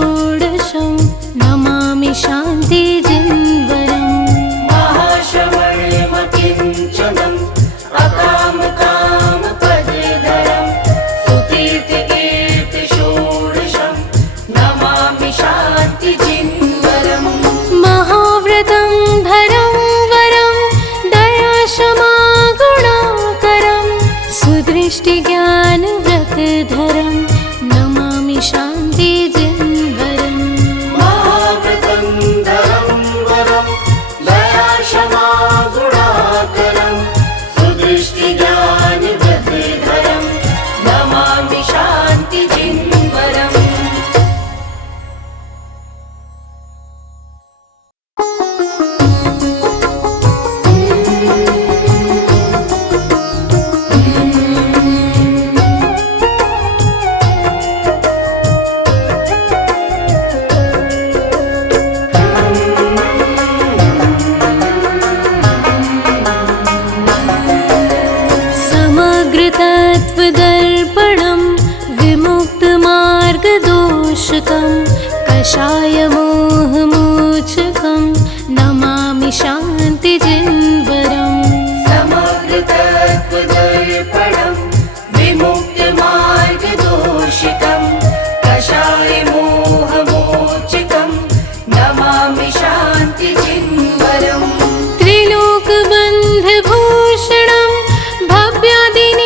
षोडशं नमामि शान्तिजिन्वरम् महाश्रवणमकिञ्चनम् अकामकामपदधरम् सुतीर्थकीर्तिषोडशं नमामि शान्तिजिन्वरम् महाव्रतं धरं वरं दयाशमागुणाकरं सुदृष्टिज्ञानव्रतधरं नमामि शान्तिजिन्वरम् महाव्रतं धरं वरं दयाशमागुणाकरं सुदृष्टिज्ञानव्रतधरं नमामि शान्तिजिन्वरम् समग्रतत्त्वदर्पणं विमुक्तमार्गदोषकं कषायमोहमोचकं नमामि शान्तिजिन्वरम् समग्रतत्त्वदर्पणं विमुक्तिमार्गदोषितं कषायमोहमोचकं नमामि शान्तिजिन्वरम् त्रिलोकबन्धभूषणं भव्यादिनीरशोषणं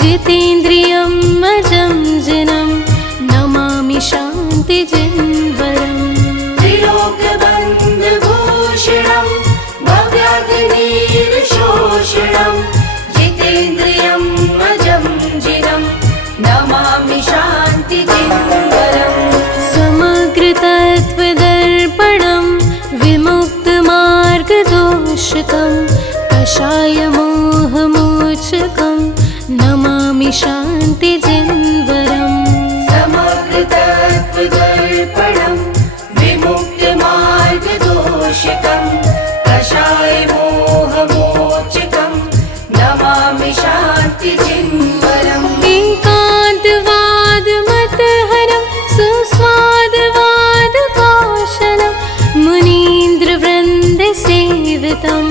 जितेन्द्रियं अजं जिनं नमामि शान्तिजिन्वरम् त्रिलोकबन्धभूषणं भव्यादिनीरशोषणं जितेन्द्रियम् अजं जिनं नमामि शान्तिजिन्वरम् समग्रतत्त्वदर्पणं विमुक्तमार्गदोषकं कषायमोहमोचकं नमामि शान्तिजिन्वरम् समग्रतत्त्वदर्पणं विमुक्तिमार्गदोषकं कषायमोहमोचकं नमामि शान्तिजिन्वरम् एकान्तवादमतहरं सुस्वादवादकाशनं मुनीन्द्रवृन्दसेवितं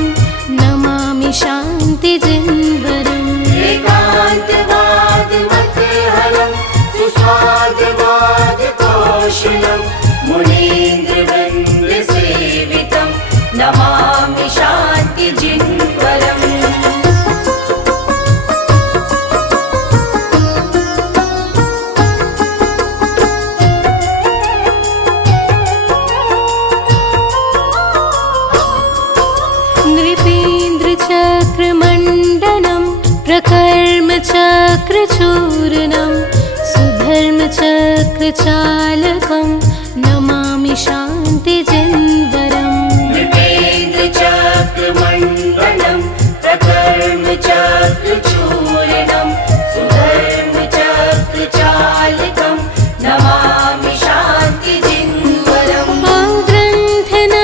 नमामि शान्तिजिन्वरम् एकान्तवादमतहरं सुस्वादवादकोशलं मुनीन्द्रवृन्दसेवितं नमामि शान्तिजिन्वरम् नृपेन्द्रचक्रमण्डनं प्रकर्मचक्रचूर्णं सुधर्मचक्रचालकं नमामि शान्तिजिन्वरम् नृपेन्द्रचक्रमण्डलं प्रकर्मचक्रचूर्णं सुधर्मचक्रचालकं नमामि शान्तिजिन्वरम् ग्रन्थनग्नकेवलं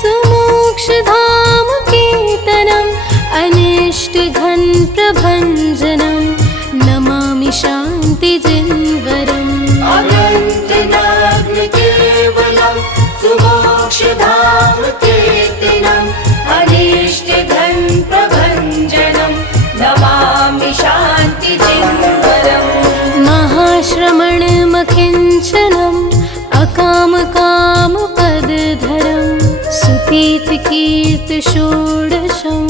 सुमोक्षधामकेतनम् अनिष्टघनप्रभञ्जनं नमामि शान्तिजिन्वरम् अनन्तनाग्निकेवलं सुमोक्षधामकेतनम् अनिष्टघनप्रभञ्जनं नमामि शान्तिजिन्वरम् महाश्रमणमकिञ्चनम् अकामकामपदधरं सुतीर्थकीर्तिषोडशं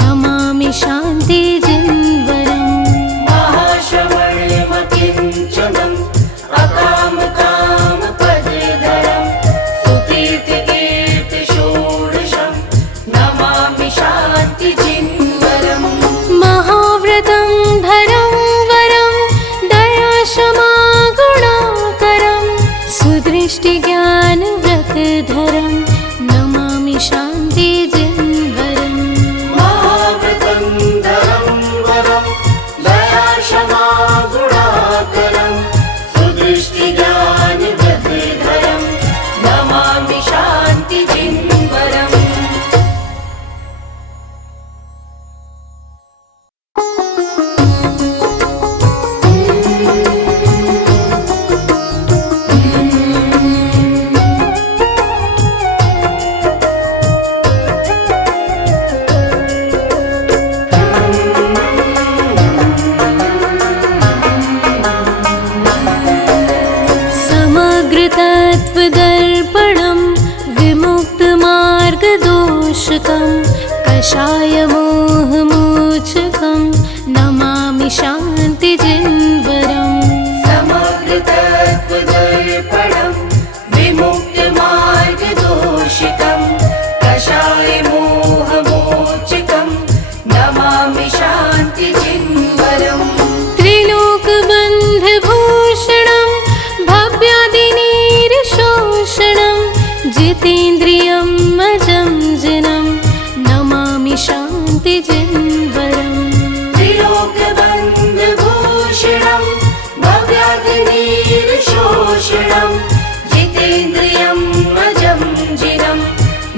नमामि शान्तिजिन्वरम् महाश्रवणमकिञ्चनम् अकामकामपदधरं सुतीर्थकीर्तिषोडशं नमामि शान्तिजिन्वरम् महाव्रतं धरं वरं दयाशमागुणाकरं सुदृष्टिज्ञानव्रतधरं नमामि शान्तिजिन्वरम् महाव्रतं धरं वरं दयाशमागुणाकरं सुदृष्टिज्ञानव्रतधरं नमामि शान्तिजिन्वरम् कषायमोहमोचकं नमामि शान्तिजिन्वरम् समग्रतत्त्वदर्पणं विमुक्तमार्गदोषितं कषायमोहमोचकं नमामि शान्तिजिन्वरम् त्रिलोकबन्धभूषणं भव्यादिनीरशोषणं जितेन्द्रियं अजं जिनं नमामि शान्तिजिन्वरम् त्रिलोकबन्धभूषणं भव्यादिनीरशोषणं जितेन्द्रियं अजं जिनं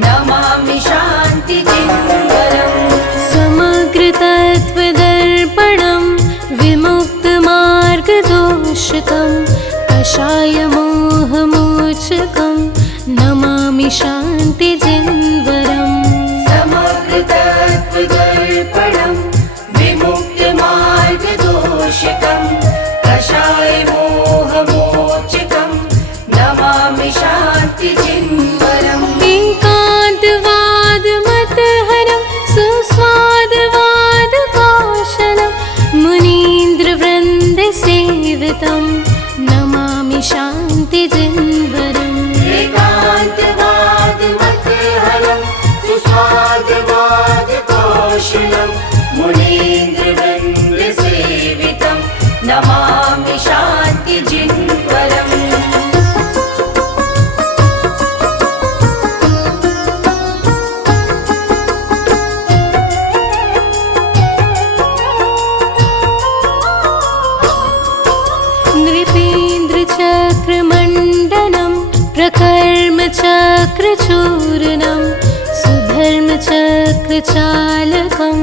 नमामि शान्तिजिन्वरम् समग्रतत्त्वदर्पणं विमुक्तमार्गदोषकं कषायमोहमोचकं नमामि शान्तिजिन्वरम् समग्रतत्त्वदर्पणं विमुक्तमार्गदोषकं कषायमोहमोचकं नमामि शान्तिजिन्वरम् एकान्तवादमतहरं सुस्वादवादकाशनं मुनीन्द्रवृन्दसेवितं नमामि शान्तिजिन्वरम् एकान्तवादमतहरं सुस्वादवादकोशलं मुनीन्द्रवृन्दसेवितं नमामि शान्तिजिन्वरम् नृपेन्द्रचक्रमण्डनं प्रकर्मचक्रचूर्णं सुधर्मचक्रचालकं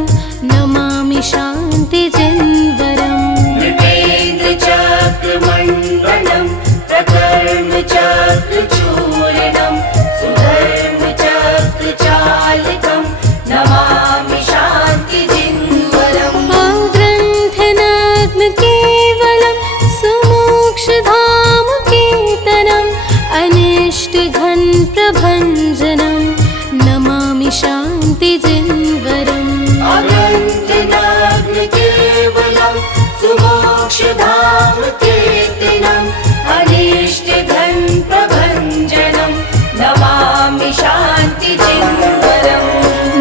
नमामि शान्तिजिन्वरम् नृपेन्द्रचक्रमण्डनं प्रकर्मचक्रचूर्णं सुधर्मचक्रचालकं नमामि शान्तिजिन्वरम् ग्रन्थनग्नकेवलं सुमोक्षधामकेतनम् अनिष्टघनप्रभञ्जनं नमामि शान्तिजिन्वरम् अनन्तनाग्नकेवलं सुमोक्षधामकेतनम् अनिष्टघनप्रभञ्जनं नमामि शान्तिजिन्वरम्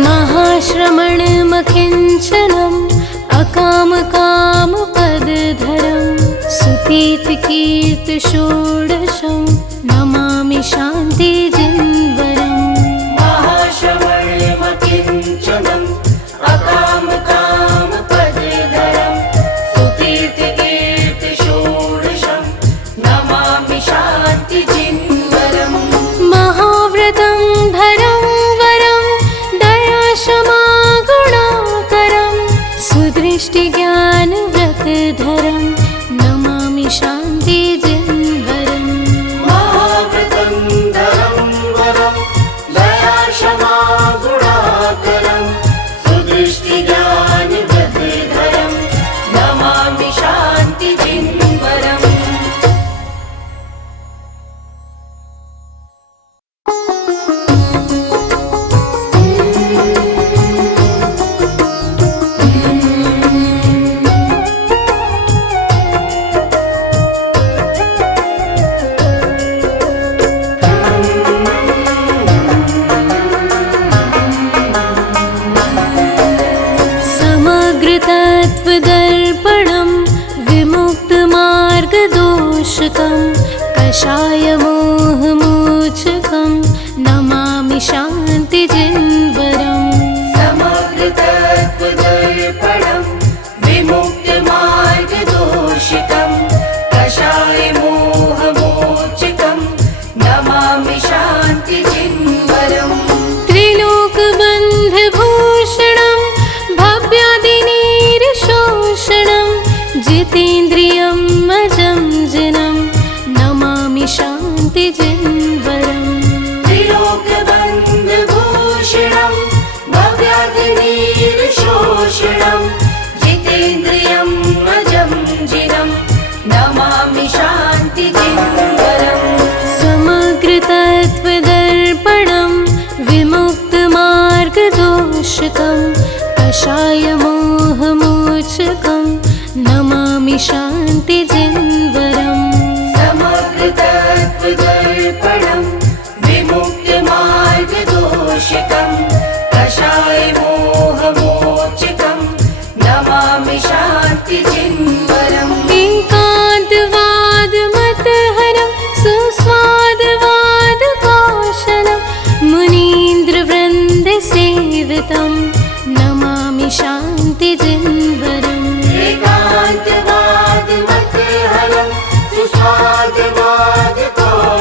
महाश्रमणमकिञ्चनम् अकामकामपदधरं सुतीर्थकीर्तिषोडशं नमामि शान्तिजिन्वरम् महाश्रवणमकिञ्चनम् अकामकामपदधरं सुतीर्थकीर्तिषोडशं नमामि शान्तिजिन्वरम् महाव्रतं धरं वरं दयाशमागुणाकरं सुदृष्टिज्ञानव्रतधरं नमामि शान्तिजिन्वरम् महाव्रतं धरं वरं दयाशमागुणाकरं सुदृष्टिज्ञानव्रतधरं नमामि शान्तिजिन्वरम् समग्रतत्त्वदर्पणं विमुक्तमार्गदोषकं कषायमोहमोचकं नमामि शान्तिजिन्वरम् समग्रतत्त्वदर्पणं विमुक्तमार्गदोषितं कषायमोहमोचकं नमामि शान्तिजिन्वरम् त्रिलोकबन्धभूषणं भव्यादिनीरशोषणं जितेन्द्रियं अजं जिनं नमामि शान्तिजिन्वरम् त्रिलोकबन्धभूषणं भव्यादिनीरशोषणं जितेन्द्रियं अजं जिनं नमामि शान्तिजिन्वरम् समग्रतत्त्वदर्पणं विमुक्तमार्गदोषकं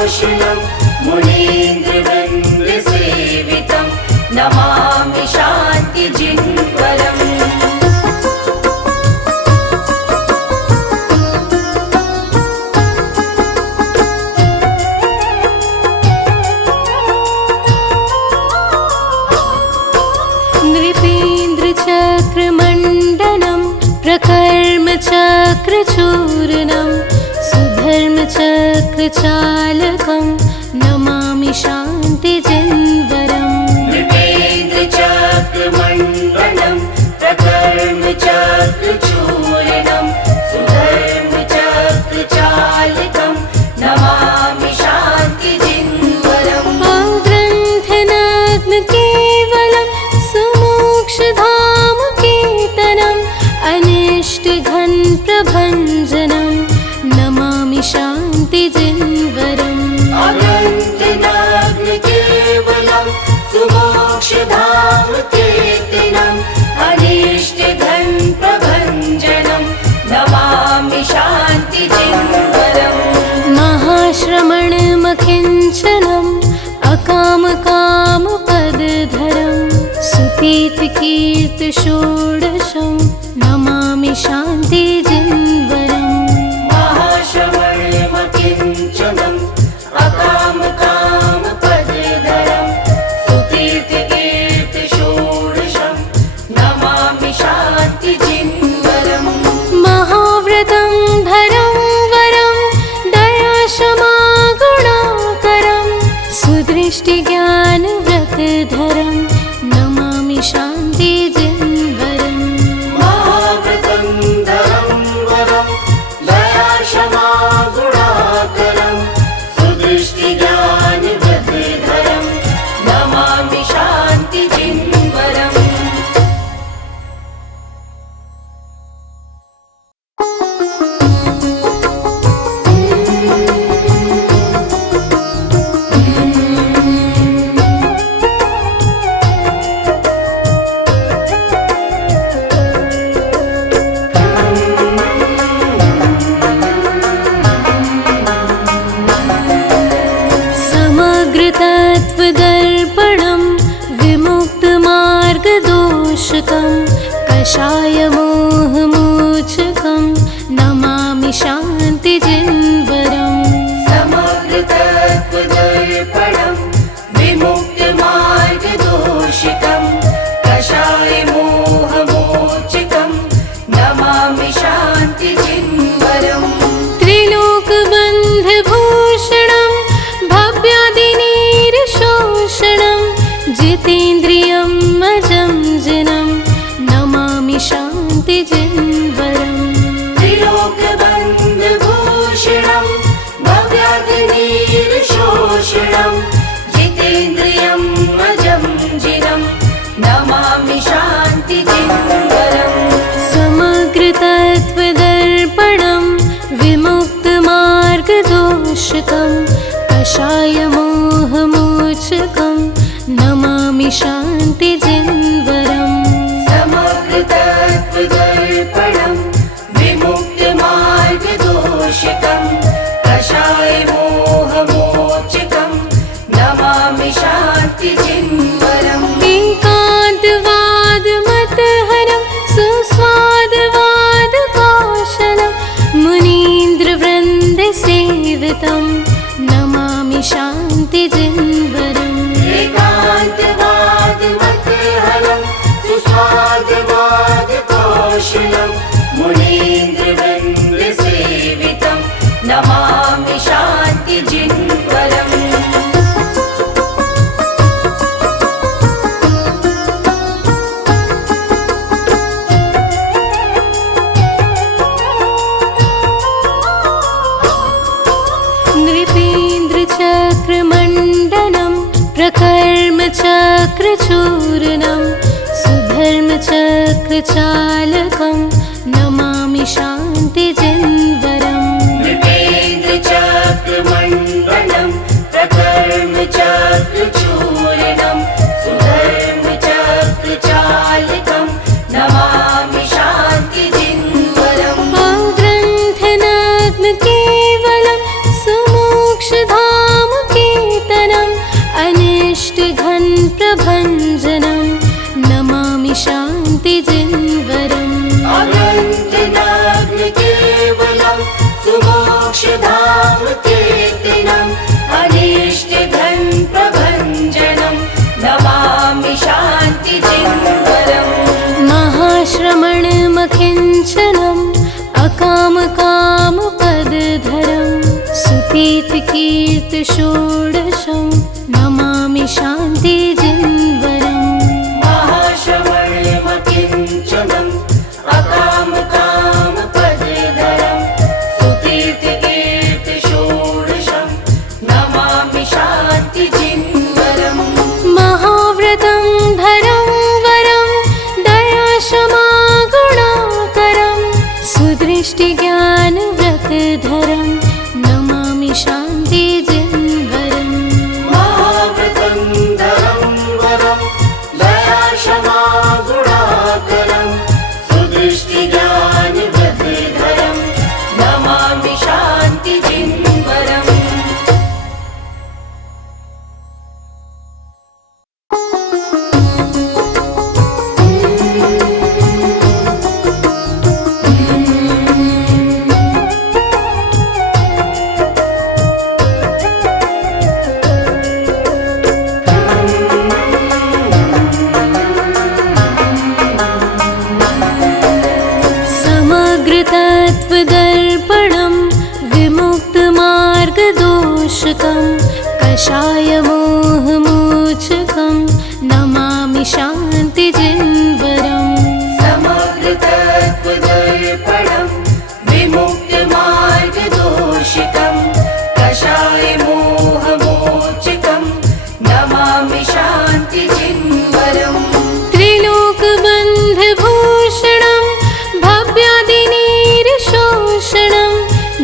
भूषणं मुनीन्द्रवृन्दसेवितं नमामि शान्तिजिह्वरम् नृपेन्द्रचक्रमण्डनं प्रकर्मचक्रचूर्णं सुधर्मचक्रचालकं नमामि शान्तिजिह्वरम् नृपेन्द्रचक्रमण्डनं प्रकर्मचक्रचूर्णं सुधर्मचक्रचालकं नमामि शान्तिजिह्वरम् ग्रन्थनग्नकेवलं सुमोक्षधामकेतनम् अनिष्टघनप्रभञ्जनं नमामि शान्तिजिह्वरम् अनन्तनाग्नकेवलं सुमोक्षधामकेतनम् अनिष्टघनप्रभञ्जनं नमामि शान्तिजिह्वरम् महाश्रमणमकिञ्चनम् अकामकामपदधरं सुतीर्थकीर्तिषोडशं नमामि शान्तिजिह्वरम् महाश्रमणमकिञ्चनम् अकामकामपदधरं सुतीर्थकीर्तिषोडशं नमामि शान्तिजिह्वरम् महाव्रतं धरं वरं दयाशमागुणाकरं सुदृष्टिज्ञानव्रतधरं नमामि शान्तिजिह्वरम् महाव्रतं धरं वरं दयाशमागुणाकरं सुदृष्टिज्ञानव्रतधरं नमामि शान्तिजिह्वरम् समग्रतत्त्वदर्पणं विमुक्तमार्गदोषकं कषायमोहमोचकं नमामि शान्तिजिह्वरम् समग्रतत्त्वदर्पणं विमुक्तमार्गदोषितं कषायमोहमोचकं नमामि शान्तिजिह्वरम् त्रिलोकबन्धभूषणं भव्यादिनीरशोषणं जितेन्द्रियम् अजं जिनं नमामि शान्तिजिह्वरम् त्रिलोकबन्धभूषणं भव्यादिनीरशोषणं जितेन्द्रियम् अजं जिनं नमामि शान्तिजिह्वरम् समग्रतत्त्वदर्पणं विमुक्तमार्गदोषकं कषायमोहमोचकं नमामि शान्तिजिह्वरम् समग्रतत्त्वदर्पणं विमुक्तमार्गदोषकं कषायमोहमोचकं नमामि शान्तिजिह्वरम् एकान्तवादमतहरं सुस्वादवादकाशनं मुनीन्द्रवृन्दसेवितं नमामि शान्तिजिह्वरम् एकान्तवादमतहरं सुस्वादवादकोशलं मुनीन्द्रवृन्दसेवितं नमामि शान्तिजिह्वरम् नृपेन्द्रचक्रमण्डनं प्रकर्मचक्रचूर्णं सुधर्मचक्रचालकं नमामि शान्तिजिह्वरम् नृपेन्द्रचक्रमण्डनं प्रकर्मचक्रचूर्णं सुधर्मचक्रचालकं नमामि शान्तिजिह्वरम् ग्रन्थनग्नकेवलं सुमोक्षधाम अनिष्टघन प्रभञ्जनं नमामि शान्तिजिन्वरम् अनन्तनाग्न केवलं सुमोक्षधाम कीर्तिनम् अनिष्टघन प्रभञ्जनं नमामि शान्तिजिन्वरम् महाश्रमणमकिञ्चनम् अकामकामपदधरं सुतीर्थकीर्तिषोडशं नमामि शान्तिजिन्वरम् महाश्रमणमकिञ्चनम् अकामकामपदधरं सुतीर्थकीर्तिषोडशं नमामि शान्तिजिन्वरम् महाव्रतं धरं वरं दयाशमागुणाकरं सुदृष्टिज्ञानव्रतधरं नमामि शान्तिजिन्वरम् महाव्रतं धरं वरं दयाशमागुणाकरं सुदृष्टिज्ञानव्रतधरं नमामि शान्तिजिन्वरम् समग्रतत्त्वदर्पणं विमुक्तमार्गदोषकं कषायमोहमोचकं नमामि शान्तिजिन्वरम् समग्रतत्त्वदर्पणं विमुक्तमार्गदोषितं कषायमोहमोचकं नमामि शान्तिजिन्वरम् त्रिलोकबन्धभूषणं भव्यादिनीरशोषणं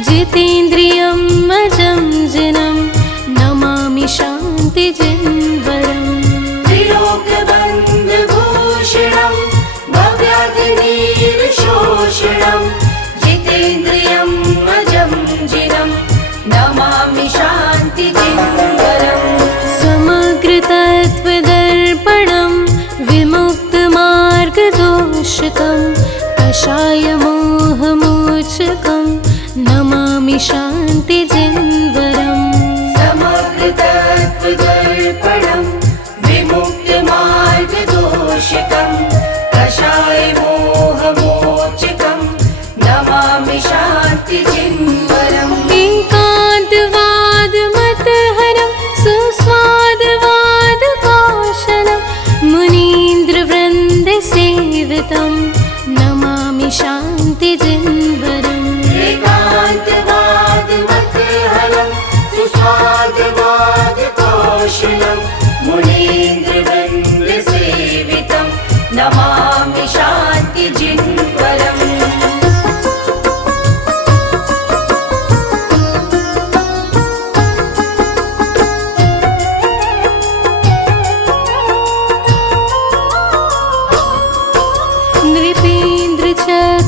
जितेन्द्रियं अजं जिनं नमामि शान्तिजिन्वरम् त्रिलोकबन्धभूषणं भव्यादिनीरशोषणं जितेन्द्रियं अजं जिनं नमामि शान्तिजिन्वरम् समग्रतत्त्वदर्पणं विमुक्तमार्गदोषकं कषायमोहमोचकं नमामि शान्तिजिन्वरम् समग्रतत्त्वदर्पणं विमुक्तमार्गदोषकं कषायमोहमोचकं नमामि शान्तिजिन्वरम् एकान्तवादमतहरं सुस्वादवादकाशनं मुनीन्द्रवृन्दसेवितं नमामि शान्तिजिन्वरम् एकान्तवादमतहरं सुस्वादवादकोशलं मुनीन्द्रवृन्दसेवितं नमामि शान्तिजिन्वरम्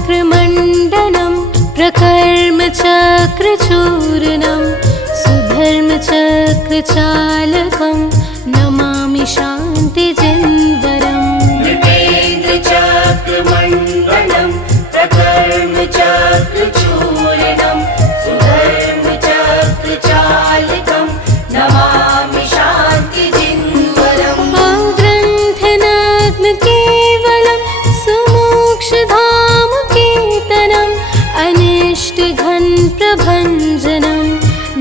नृपेन्द्रचक्रमण्डनं प्रकर्मचक्रचूर्णं सुधर्मचक्रचालकं नमामि शान्तिजिन्वरम् नृपेन्द्रचक्रमण्डलं प्रकर्मचक्रचूर्णं सुधर्मचक्रचालकं नमामि शान्तिजिन्वरम् ग्रन्थनग्नकेवलं सुमोक्षधाम कीर्तनम् अनिष्टघन प्रभञ्जनं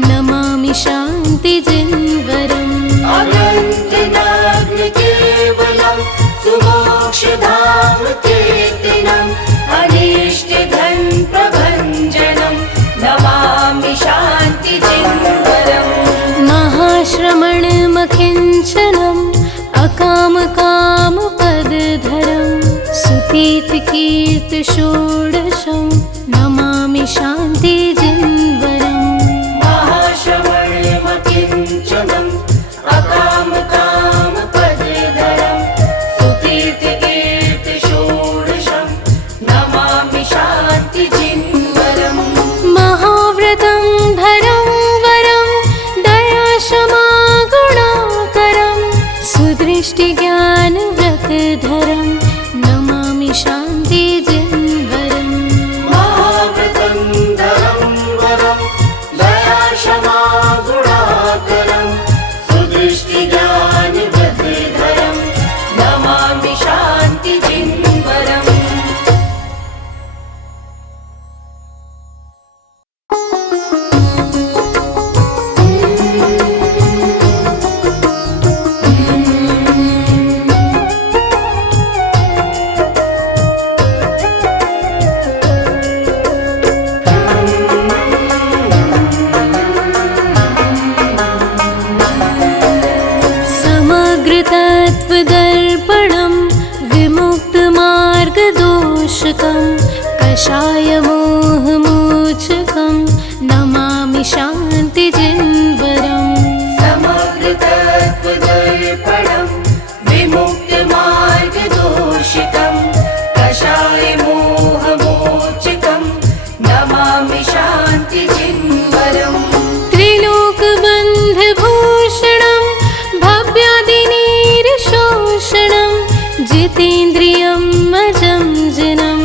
नमामि शान्तिजिन्वरम् अनन्तनाग्न केवलं सुमोक्षधाम कीर्तिनम् अनिष्टघन प्रभञ्जनं नमामि शान्तिजिन्वरम् महाश्रमणमकिञ्चनम् अकामकामपदधरं सुतीर्थकीर्तिषोडशं नमामि शान्तिजिन्वरम् महाश्रमणमकिञ्चनम् अकामकामपदधरं सुतीर्थकीर्तिषोडशं नमामि शान्तिजिन्वरम् महाव्रतं धरं वरं दयाशमागुणाकरं सुदृष्टिज्ञानव्रतधरं नमामि शान्तिजिन्वरम् महाव्रतं धरं वरं दयाक्षमा गुणाकरं सुदृष्टिज्ञानव्रतधरं नमामि शान्तिजिन्वरम् समग्रतत्त्वदर्पणं विमुक्तमार्गदोषकं कषायमोहमोचकं नमामि शान्तिजिन्वरम् समग्रतत्त्वदर्पणं विमुक्तमार्गदोषितं कषायमोहमोचकं नमामि शान्तिजिन्वरम् त्रिलोकबन्धभूषणं भव्यादिनीरशोषणं जितेन्द्रियं अजं जिनं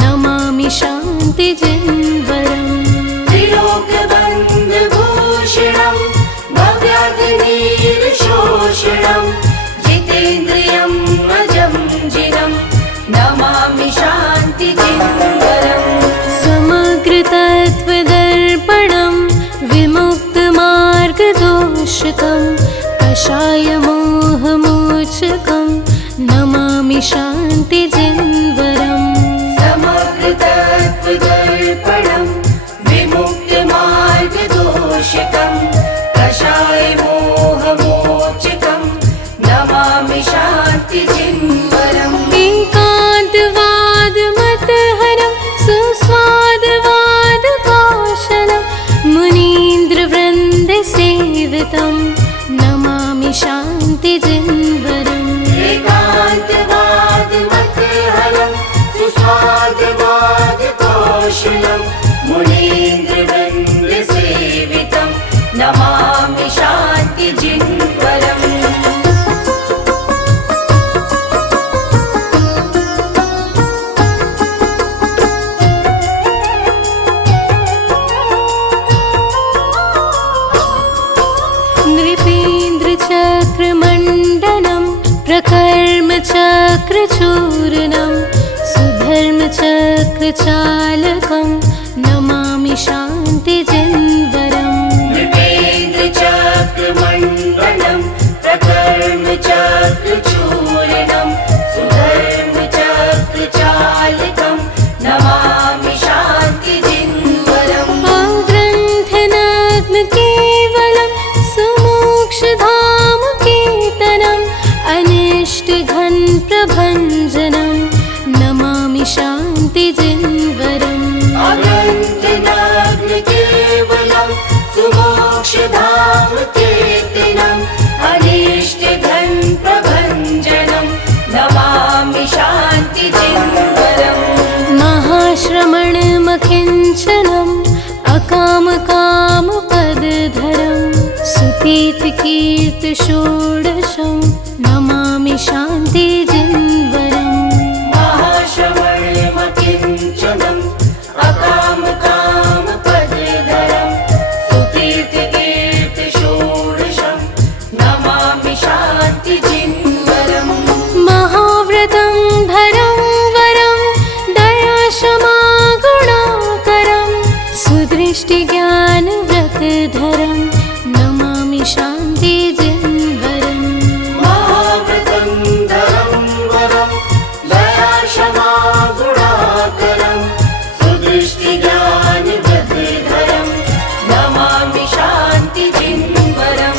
नमामि शान्तिजिन्वरम् त्रिलोकबन्धभूषणं भव्यादिनीरशोषणं जितेन्द्रियम् अजं जिनं नमामि शान्तिजिन्वरम् समग्रतत्त्वदर्पणं विमुक्तमार्गदोषकं कषायमोहमोचकं नमामि शान्तिजिन्वरम् समग्रतत्त्वदर्पणं विमुक्तमार्गदोषकं कषायमोहमोचकं नमामि शान्तिजिन्वरम् एकान्तवादमतहरं सुस्वादवादकौशलं मुनीन्द्रवृन्दसेवितं नमामि शान्तिजिन्वरम् एकान्तवादमतहरं सुस्वादवादकौशलं मुनीन्द्रवृन्दसेवितं नमामि शान्तिजिन्वरम् नृपेन्द्रचक्रमण्डनं प्रकर्मचक्रचूर्णं सुधर्मचक्रचालकं नमामि शान्तिजिन्वरम् नृपेन्द्रचक्रमण्डलं प्रकर्मचक्रचूर्णं सुधर्मचक्रचालकं नमामि शान्तिजिन्वरम् ग्रन्थनग्नकेवलं सुमोक्षधामकेतनम् अनिष्टघनप्रभञ्जनं नमामि शान्तिजिन्वरम् अनन्तनाग्निकेवलं सुमोक्षधामकेतनम् अनिष्टघनप्रभञ्जनं नमामि शान्तिजिन्वरम् महाश्रमणमकिञ्चनम् अकामकामपदधरं सुतीर्थकीर्तिषोडशं नमामि शान्तिजिन्वरम् महाश्रमणमकिञ्चनम् अकामकामपदधरं सुतीर्थकीर्तिषोडशं नमामि शान्तिजिन्वरम् महाव्रतं धरं वरं दयाक्षमागुणाकरं सुदृष्टिज्ञानव्रतधरं नमामि शान्तिजिन्वरम् महाव्रतं धरं वरं दयाक्षमा गुणाकरं सुदृष्टिज्ञानव्रतधरं नमामि शान्तिजिन्वरम्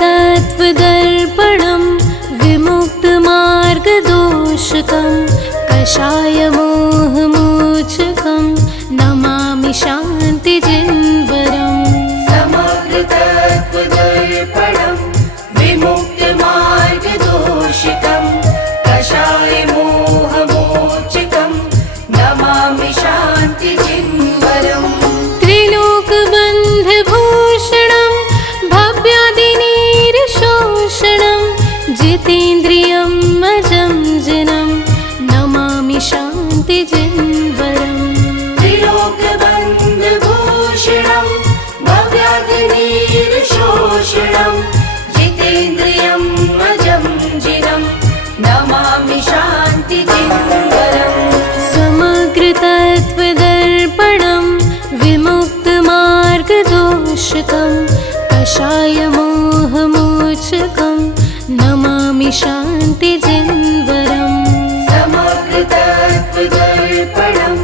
तत्त्वदर्पणं विमुक्तमार्गदोषकं कषायमोहमोचकं नमामि शान्तिजिन्वरम् समग्रतत्त्वदर्पणं विमुक्तमार्गदोषितं कषायमोहमोचकं नमामि शान्तिजिन्वरम् त्रिलोकबन्धभूषणं भव्यादिनीरशोषणं जितेन्द्रियं अजं जिनं नमामि शान्तिजिन्वरम् त्रिलोकबन्धभूषणं भव्यादिनीरशोषणं जितेन्द्रियं अजं जिनं नमामि शान्तिजिन्वरम् समग्रतत्त्वदर्पणं विमुक्तमार्गदोषकं कषायमोहमोचकं नमामि शान्तिजिन्वरम् समग्रतत्त्वदर्पणं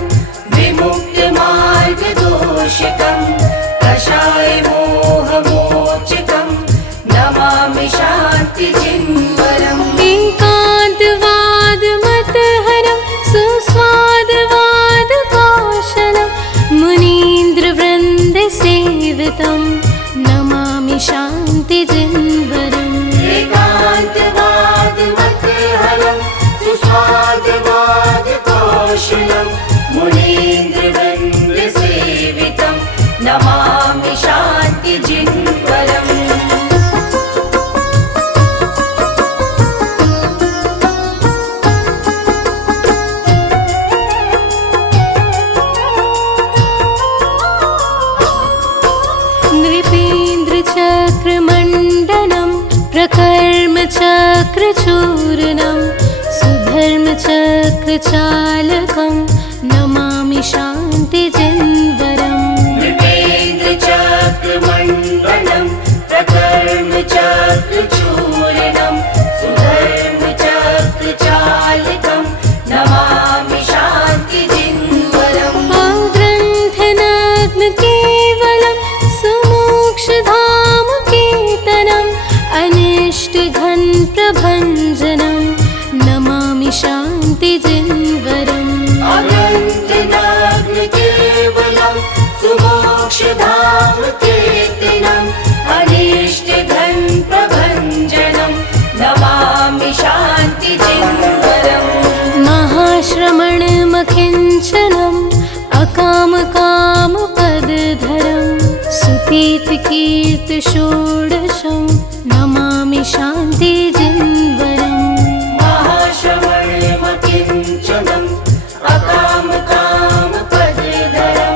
विमुक्तमार्गदोषकं कषायमोहमोचकं नमामि शान्तिजिन्वरम् एकान्तवादमतहरं सुस्वादवादकौशलं मुनीन्द्रवृन्दसेवितं नमामि शान्तिजिन्वरम् एकान्तवादमतहरं सुस्वादवादकौशलं मुनीन्द्रवृन्दसेवितं नमामि शान्तिजिन्वरम् नृपेन्द्रचक्रमण्डनं प्रकर्मचक्रचूर्णं सुधर्मचक्रचालकं नमामि शान्तिजिन्वरम् नृपेन्द्रचक्रमण्डनं प्रकर्मचक्रचूर्णं सुधर्मचक्रचालकं नमामि शान्तिजिन्वरम् ग्रन्थनग्नकेवलं सुमोक्षधामकेतनम् अनिष्टघनप्रभञ्जनं नमामि शान्तिजिन्वरम् अनन्तनाग्नकेवलं सुमोक्षधामकेतनम् अनिष्टघनप्रभञ्जनं नमामि शान्तिजिन्वरम् महाश्रमणमकिञ्चनम् अकामकामपदधरं सुतीर्थकीर्तिषोडशं नमामि शान्तिजिन्वरम् महाश्रमणमकिञ्चनम् अकामकामपदधरं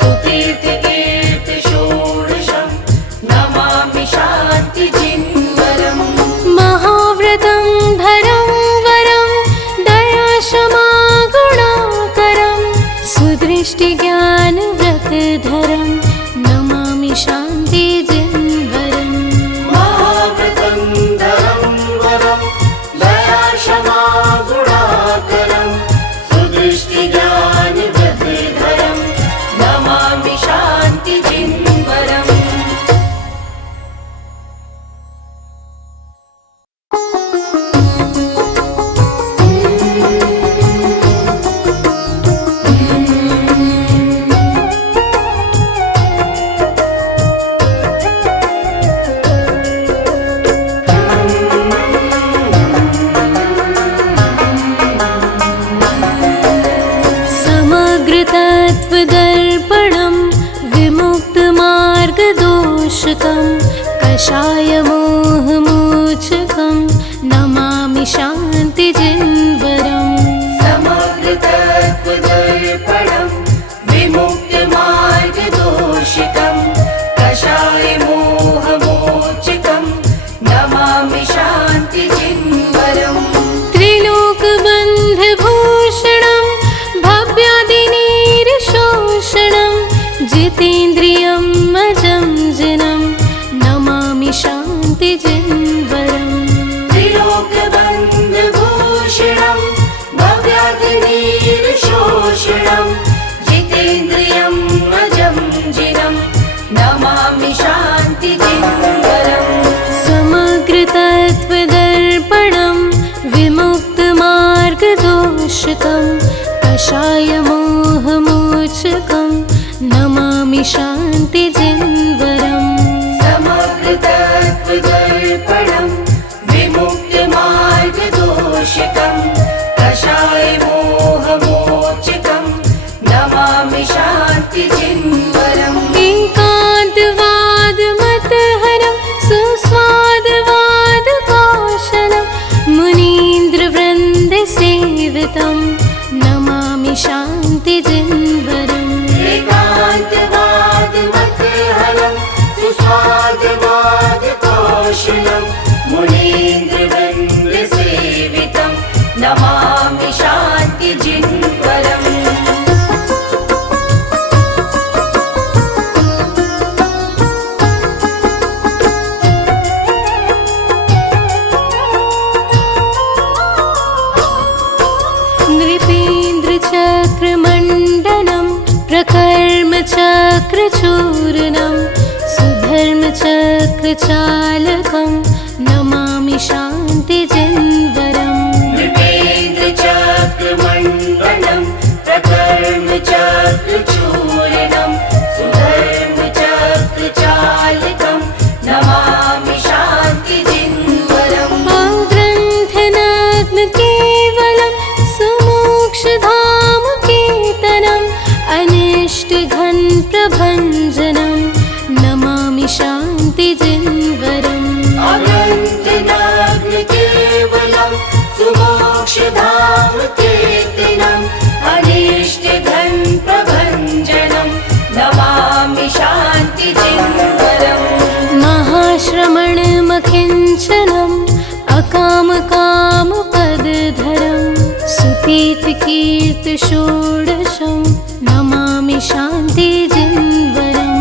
सुतीर्थकीर्तिषोडशं नमामि शान्तिजिन्वरम् महाव्रतं धरं वरं दयाशमागुणाकरं सुदृष्टिज्ञानव्रतधरं नमामि शान्तिजिन्वरम् महाव्रतं धरं वरं दयाशमागुणाकरं सुदृष्टिज्ञानव्रतधरं नमामि शान्तिजिन्वरम् समग्रतत्त्वदर्पणं विमुक्तमार्गदोषकं कषायमोहमोचकं नमामि शान्तिजिन्वरम् समग्रतत्त्वदर्पणं विमुक्तमार्गदोषितं कषायमोहमोचकं नमामि शान्तिजिन्वरम् त्रिलोकबन्धभूषणं भव्यादिनीरशोषणं जितेन्द्रियं अजं जिनं नमामि शान्तिजिन्वरम् त्रिलोकबन्धभूषणं भव्यादिनीरशोषणं जितेन्द्रियं अजं जिनं नमामि शान्तिजिन्वरम् समग्रतत्त्वदर्पणं विमुक्तमार्ग विमुक्तिमार्गदोषकं कषायमोहमोचकं नमामि शान्तिजिन्वरम् समग्रतत्त्वदर्पणं विमुक्तिमार्गदोषकं कषायमोहमोचकं नमामि शान्तिजिन्वरम् एकान्तवादमतहरं सुस्वादवादकाशनं मुनीन्द्रवृन्दसेवितं नमामि शान्तिजिन्वरम् एकान्तवादमतहरं सुस्वादवादकाशनं मुनीन्द्रवृन्दसेवितं नमामि शान्तिजिन्वरम् नृपेन्द्रचक्रमण्डनं प्रकर्मचक्रचूर्णं सुधर्मचक्रचालकं नमामि शान्तिजिन्वरम् नृपेन्द्रचक्रमण्डनं प्रकर्मचक्रचूर्णं सुधर्मचक्रचालकं नमामि शान्तिजिन्वरम् ग्रन्थनात्मकेवलं सुमोक्षधामकेतनम् अनिष्टघनप्रभञ्जनं नमामि शान्तिजिन्वरम् अनन्तनाग्निकेवलं सुमोक्षधामकेतनम् अनिष्टघनप्रभञ्जनं नमामि शान्तिजिन्वरम् महाश्रमणमकिञ्चनम् अकामकामपदधरं सुतीर्थकीर्तिषोडशं नमामि शान्तिजिन्वरम्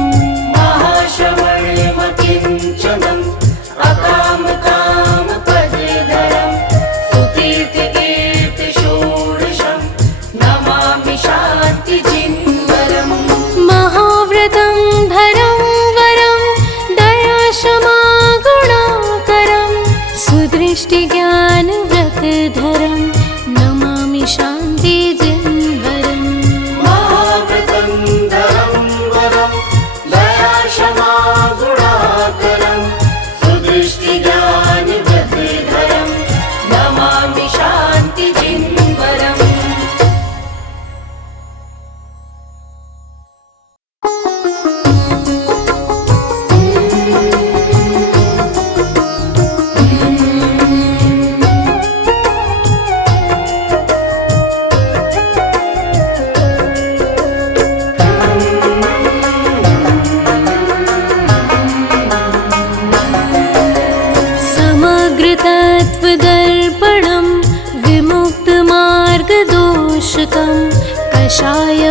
महाश्रमणमकिञ्चनम् अकामकामपदधरं सुतीर्थकीर्तिषोडशं नमामि शान्तिजिन्वरम् महाव्रतं भरं वरं दयाशमागुणाकरं सुदृष्टिज्ञानव्रतधरं नमामि शान्तिजिन्वरम् महाव्रतं धरं वरं दयाशमागुणाकरं सुदृष्टिज्ञानव्रतधरं नमामि शान्तिजिन्वरम् समग्रतत्त्वदर्पणं विमुक्तमार्गदोषकं कषायमोहमोचकं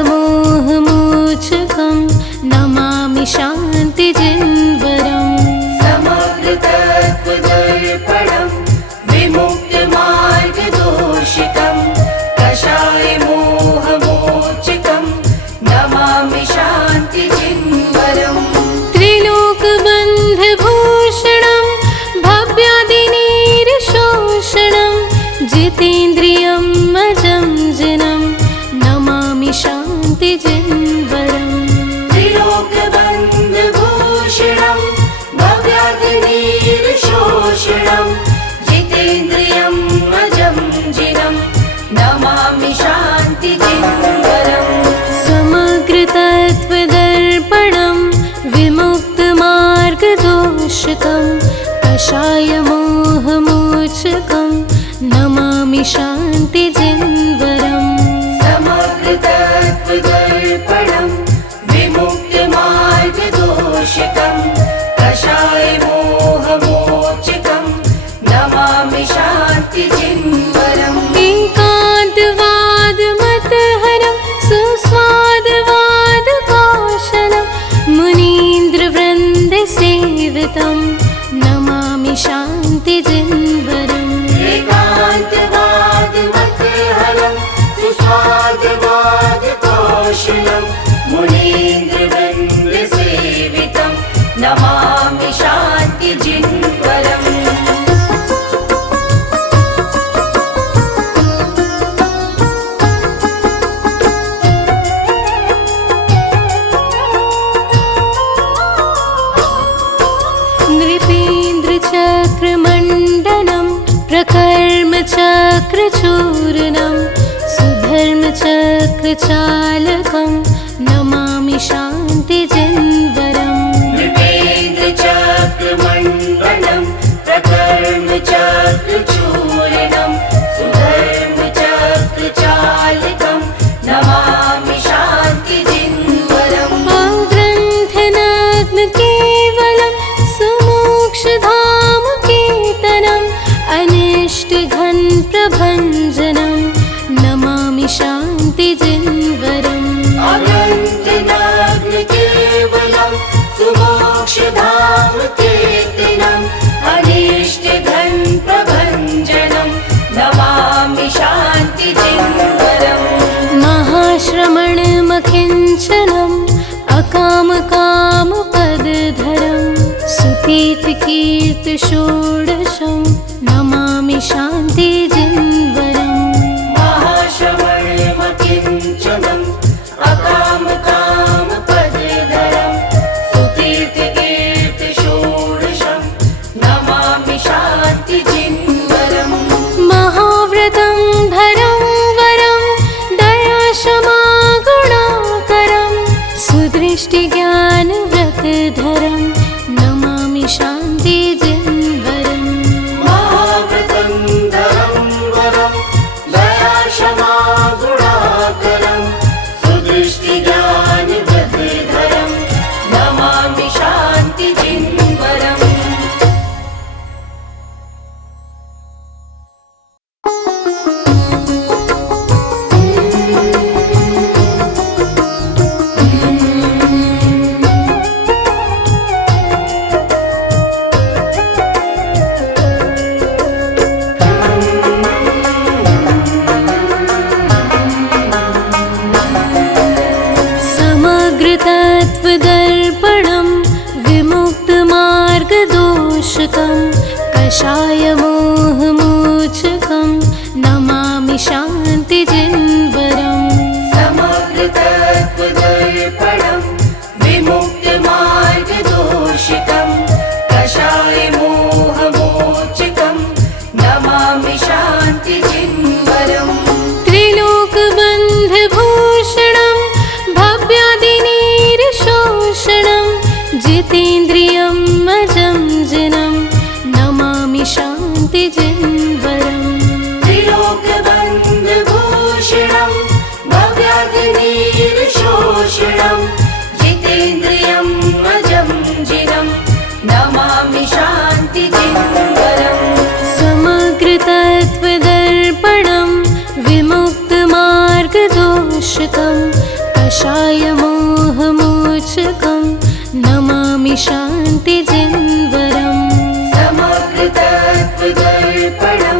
नमामि शान्तिजिन्वरम् समग्रतत्त्वदर्पणं विमुक्तिमार्गदोषकं कषायमोहमोचकं नमामि शान्तिजिन्वरम् त्रिलोकबन्धभूषणं भव्यादिनीरशोषणं जितेन्द्रियम् अजं जिनं नमामि शान्तिजिन्वरम् त्रिलोकबन्धभूषणं भव्यादिनीरशोषणं जितेन्द्रियम् अजं जिनं नमामि शान्तिजिन्वरम् समग्रतत्त्वदर्पणं विमुक्तमार्गदोषकं कषायमोहमोचकं नमामि शान्तिजिन्वरम् समग्रतत्त्वदर्पणं विमुक्तिमार्गदोषकं कषायमोहमोचकं नमामि शान्तिजिन्वरम् एकान्तवादमतहरं सुस्वादवादकाशनं मुनीन्द्रवृन्दसेवितं नमामि शान्तिजिन्वरम् एकान्तवादमतहरं सुस्वादवादकाशनं मुनीन्द्रवृन्दसेवितं नमामि शान्तिजिन्वरम् धर्मचक्रचूर्णं सुधर्मचक्रचालकं नमामि शान्तिजिन्वरम् नृपेन्द्रचक्रमण्डलं प्रकर्मचक्रचूर्णं सुधर्मचक्रचालकं नमामि शान्तिजिन्वरम् ग्रन्थनात्मकेवलं सुमोक्षधामकेतनम् अनिष्टघ्नप्रभञ्जनं नमामि शान्तिजिन्वरम् अग्रन्थनात्मकेवलं सुमोक्षधामकेतनम् अनिष्टघ्नप्रभञ्जनं नमामि शान्तिजिन्वरम् महाश्रमणमकिञ्चनम् अकामकामपदधरं सुतीर्थकीर्तिषोडशं नमामि शान्तिजिन्वरम् महाश्रमणमकिञ्चनम् अकामकामपदधरं सुतीर्थकीर्तिषोडशं नमामि शान्तिजिन्वरम् महाव्रतं धरं वरं दयाशमागुणाकरं सुदृष्टिज्ञानव्रतधरं नमामि शान्तिजिन्वरम् महाव्रतं धरं वरं दयाशमागुणाकरं सुदृष्टिज्ञानव्रतधरं नमामि शान्तिजिन्वरम् समग्रतत्त्वदर्पणं विमुक्तमार्गदोषकं कषायमोहमोचकं नमामि शान्तिजिन्वरम् समग्रतत्त्वदर्पणं विमुक्तमार्गदोषकं कषायमोहमोचकं नमामि शान्तिजिन्वरम् त्रिलोकबन्धभूषणं भव्यादिनीरशोषणं जितेन्द्रियं अजं जिनं नमामि शान्तिजिन्वरम् त्रिलोकबन्धभूषणं भव्यादिनीरशोषणं जितेन्द्रियम् अजं जिनं नमामि शान्तिजिन्वरम् समग्रतत्त्वदर्पणं विमुक्तमार्गदोषकं कषायमोहमोचकं नमामि शान्तिजिन्वरम् समग्रतत्त्वदर्पणं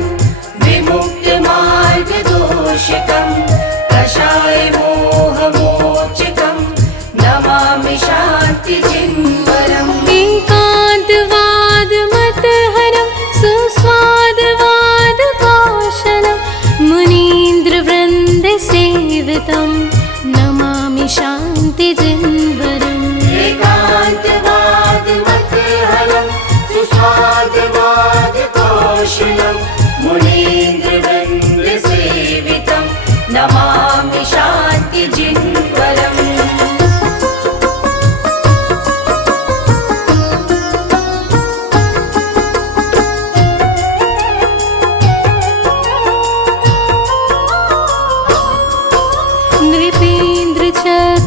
विमुक्तमार्गदोषकं कषायमोहमोचकं नमामि शान्तिजिन्वरम् एकान्तवादमतहरं सुस्वादवादकाशनं मुनीन्द्रवृन्दसेवितं नमामि शान्तिजिन्वरम् एकान्तवादमतहरं सुस्वादवादकोशलं मुनीन्द्रवृन्दसेवितं नमामि शान्तिजिन्वरम्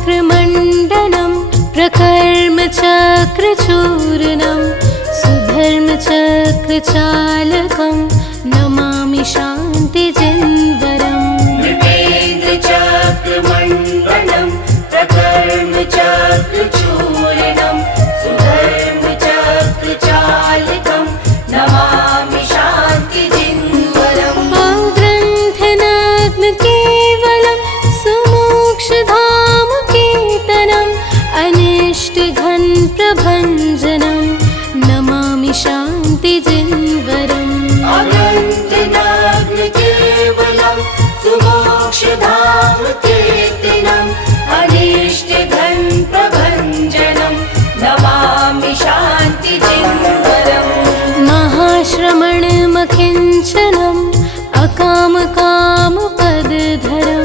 नृपेन्द्रचक्रमण्डनं प्रकर्मचक्रचूर्णं सुधर्मचक्रचालकं नमामि शान्तिजिन्वरम् नृपेन्द्रचक्रमण्डलं प्रकर्मचक्रचूर्णं सुधर्मचक्रचालकं नमामि शान्तिजिन्वरम् ग्रन्थनात्मकेवलं सुमोक्षधामकेतनम् अनिष्टघ्नप्रभञ्जनं नमामि शान्तिजिन्वरम् अग्रन्थनात्मकेवलं सुमोक्षधामकेतनम् अनिष्टघ्नप्रभञ्जनं नमामि शान्तिजिन्वरम् महाश्रमणमकिञ्चनम् अका अकामकामपदधरं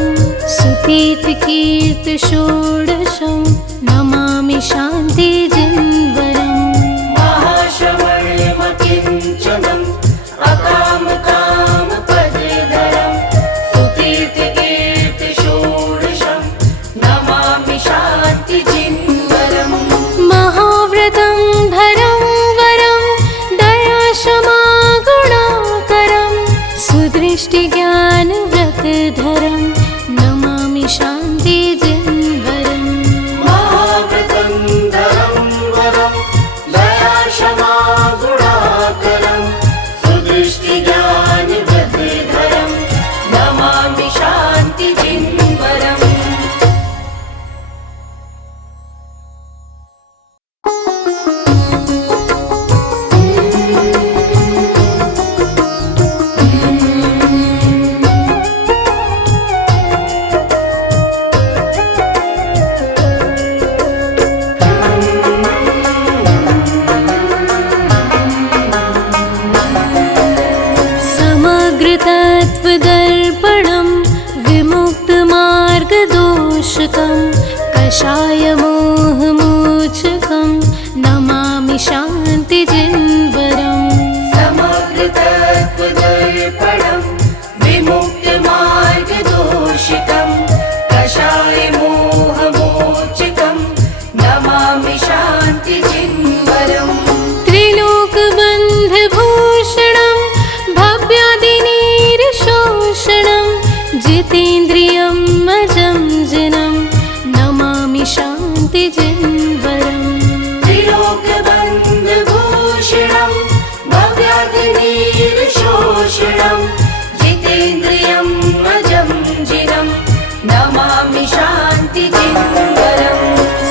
सुतीर्थकीर्तिषोडशं नमामि शान्तिजिन्वरम् महाश्रवणमकिञ्चनम् अकामकामपदधरं सुतीर्थकीर्तिषोडशं नमामि शान्तिजिन्वरम् महाव्रतं धरं वरं दयाशमागुणाकरं सुदृष्टिज्ञानव्रतधरं नमामि शान्तिजिन्वरम् महाव्रतं धरं वरं दयाशमागुणाकरं सुदृष्टिज्ञानव्रतधरं नमामि शान्तिजिन्वरम् समग्रतत्त्वदर्पणं विमुक्तमार्गदोषकं कषायमोहमोचकं नमामि शान्तिजिन्वरम् समग्रतत्त्वदर्पणं विमुक्तमार्गदोषितं कषायमोहमोचकं नमामि शान्तिजिन्वरम् त्रिलोकबन्धभूषणं भव्यादिनीरशोषणं जितेन्द्रियं अजं जिनं नमामि शान्तिजिन्वरम् त्रिलोकबन्धभूषणं भव्यादिनीरशोषणं जितेन्द्रियं अजं जिनं नमामि शान्तिजिन्वरम्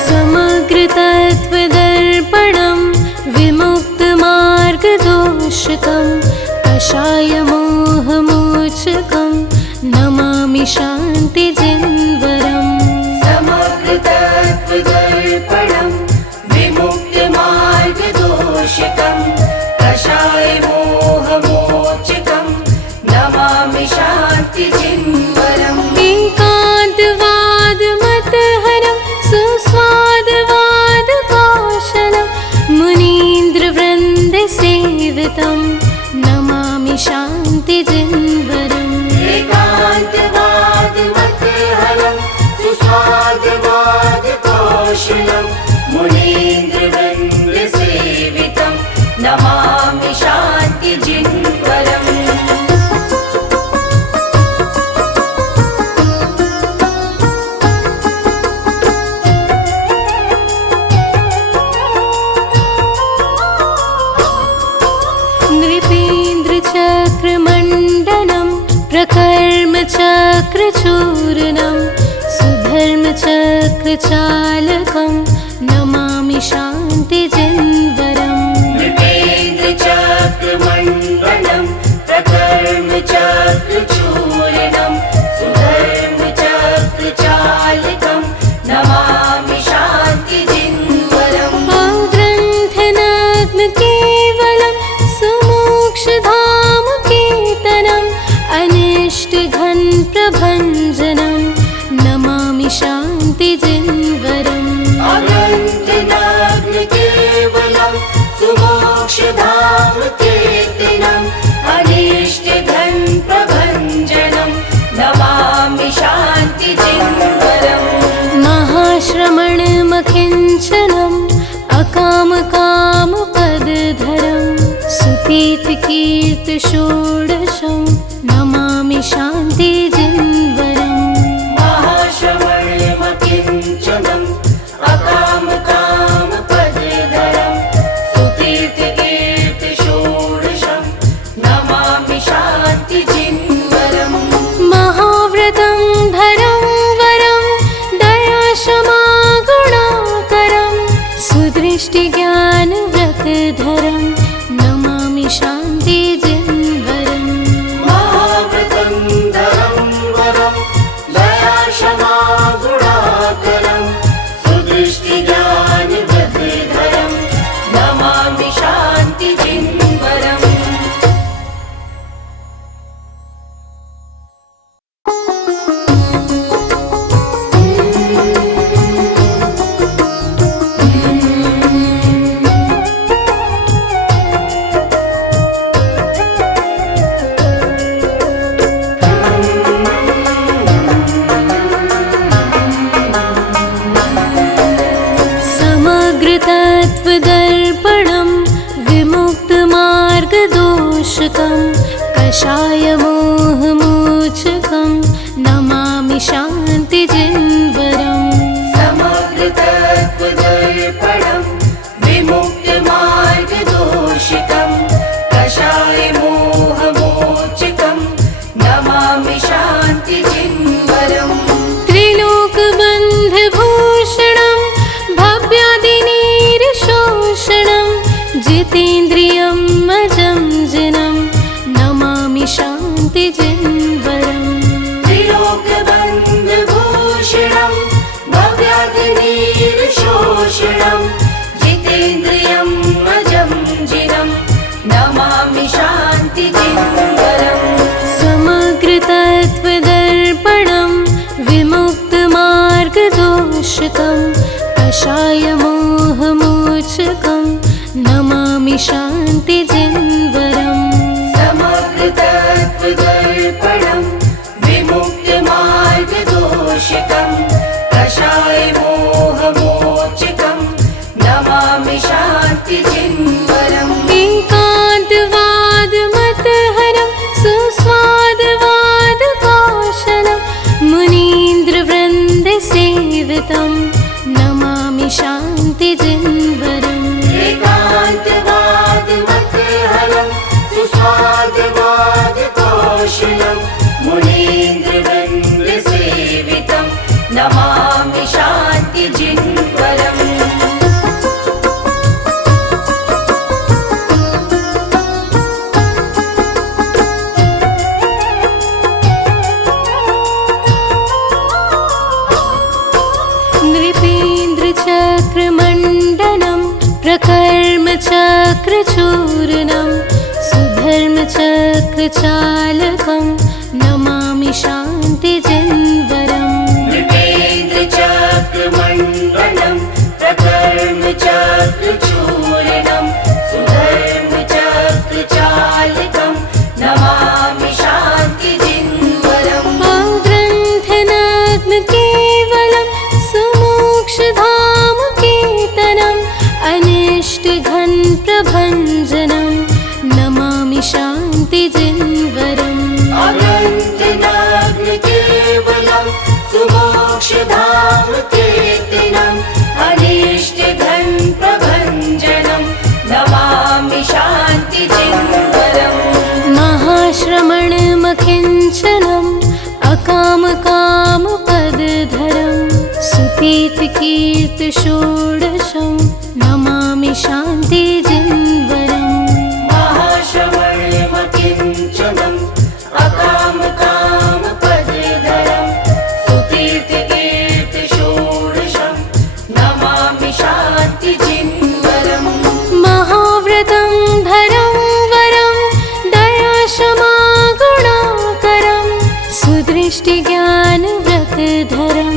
समग्रतत्त्वदर्पणं विमुक्तमार्गदोषकं कषायमोहमोचकं नमामि शान्तिजिन्वरम् समग्रतत्त्वदर्पणं विमुक्तमार्गदोषकं कषायमोहमोचकं नमामि शान्तिजिन्वरम् एकान्तवादमतहरं सुस्वादवादकाशनं मुनीन्द्रवृन्दसेवितं नमामि शान्तिजिन्वरम् एकान्तवादमतहरं सुस्वादवादकोशलं मुनीन्द्रवृन्दसेवितं नमामि शान्तिजिन्वरम् नृपेन्द्रचक्रमण्डनं प्रकर्मचक्रचूर्णं सुधर्मचक्रचालकं नमामि शान्तिजिन्वरम् नृपेन्द्रचक्रमण्डलं प्रकर्मचक्रचूर्णं सुधर्मचक्रचालकं नमामि शान्तिजिन्वरम् ग्रन्थनग्नकेवलं सुमोक्षधामकेतनम् अनिष्टघनप्रभञ्जनं नमामि शान्तिजिन्वरम् अनन्तनाग्नकेवलं सुमोक्षधामकेतनम् अनिष्टघनप्रभञ्जनं नमामि शान्तिजिन्वरम् महाश्रमणमकिञ्चनम् अकामकामपदधरं सुतीर्थकीर्तिषोडशं नमामि शान्तिजिन्वरम् महाश्रवणमकिञ्चनम् अकामकामपदधरं सुतीर्थकीर्तिषोडशं नमामि शान्तिजिन्वरम् महाव्रतं धरं वरं दयाशमागुणाकरं सुदृष्टिज्ञानव्रतधरं नमामि शान्तिजिन्वरम् महाव्रतं धरं वरं दयाशमागुणाकरं सुदृष्टिज्ञानव्रतधरं नमामि शान्तिजिन्वरम्। 「 शान्तिजिन्वरम्। 「 शान्तिजिन्वरम्। 」 शान्तिजिन्वरम्। 」 शान्तिजिन्वरम्। 」 शान्तिजिन्वरम्। 」 शान्तिजिन्वरम्। 」 शान्तिजिन्वरम्। 」 शान्तिजिन्वरम्। 」 शान्तिजिन्वरम्। « गदोषकं कषायमोहमोचकं नमामि शान्तिजिन्वरम् समग्रतत्त्वदर्पणं विमुक्तमार्गदोषितं कषायमोहमोचकं नमामि शान्तिजिन्वरम् त्रिलोकबन्धभूषणं भव्यादिनीरशोषणं जितेन्द्रियं अजं जिनं नमामि शान्तिजिन्वरम् त्रिलोकबन्धभूषणं भव्यादिनीरशोषणं जितेन्द्रियम् अजं जिनं नमामि शान्तिजिन्वरम् समग्रतत्त्वदर्पणं विमुक्तमार्गदोषकं कषायमोहमोचकं नमामि शान्तिजिन्वरम् समग्रतत्त्वदर्पणं विमुक्तमार्गदोषकं कषायमोहमोचकं नमामि शान्तिजिन्वरम् एकान्तवादमतहरं सुस्वादवादकाशनं मुनीन्द्रवृन्दसेवितं नमामि शान्तिजिन्वरम् एकान्तवादमतहरं सुस्वादवादकोशलं मुनीन्द्रवृन्दसेवितं नमामि शान्तिजिन्वरम् नृपेन्द्रचक्रमण्डनं प्रकर्मचक्रचूर्णं सुधर्मचक्रचालकं नमामि शान्तिजिन्वरम् नृपेन्द्रचक्रमण्डनं प्रकर्मचक्रचूर्णं सुधर्मचक्रचालकं नमामि शान्तिजिन्वरम् ग्रन्थनग्नकेवलं सुमोक्षधामकेतनम् अनिष्टघनप्रभञ्जनं नमामि शान्तिजिन्वरम् अनन्तनाग्नकेवलं सुमोक्षधामकेतनम् अनिष्टघनप्रभञ्जनं नमामि शान्तिजिन्वरम् महाश्रमणमकिञ्चनम् अकामकामपदधरं सुतीर्थकीर्तिषोडशं नमामि शान्तिजिन्वरम् महाश्रमणमकिञ्चनम् अकामकामपदधरं सुतीर्थकीर्तिषोडशं नमामि शान्तिजिन्वरम् महाव्रतं धरं वरं दयाशमागुणाकरं सुदृष्टिज्ञानव्रतधरं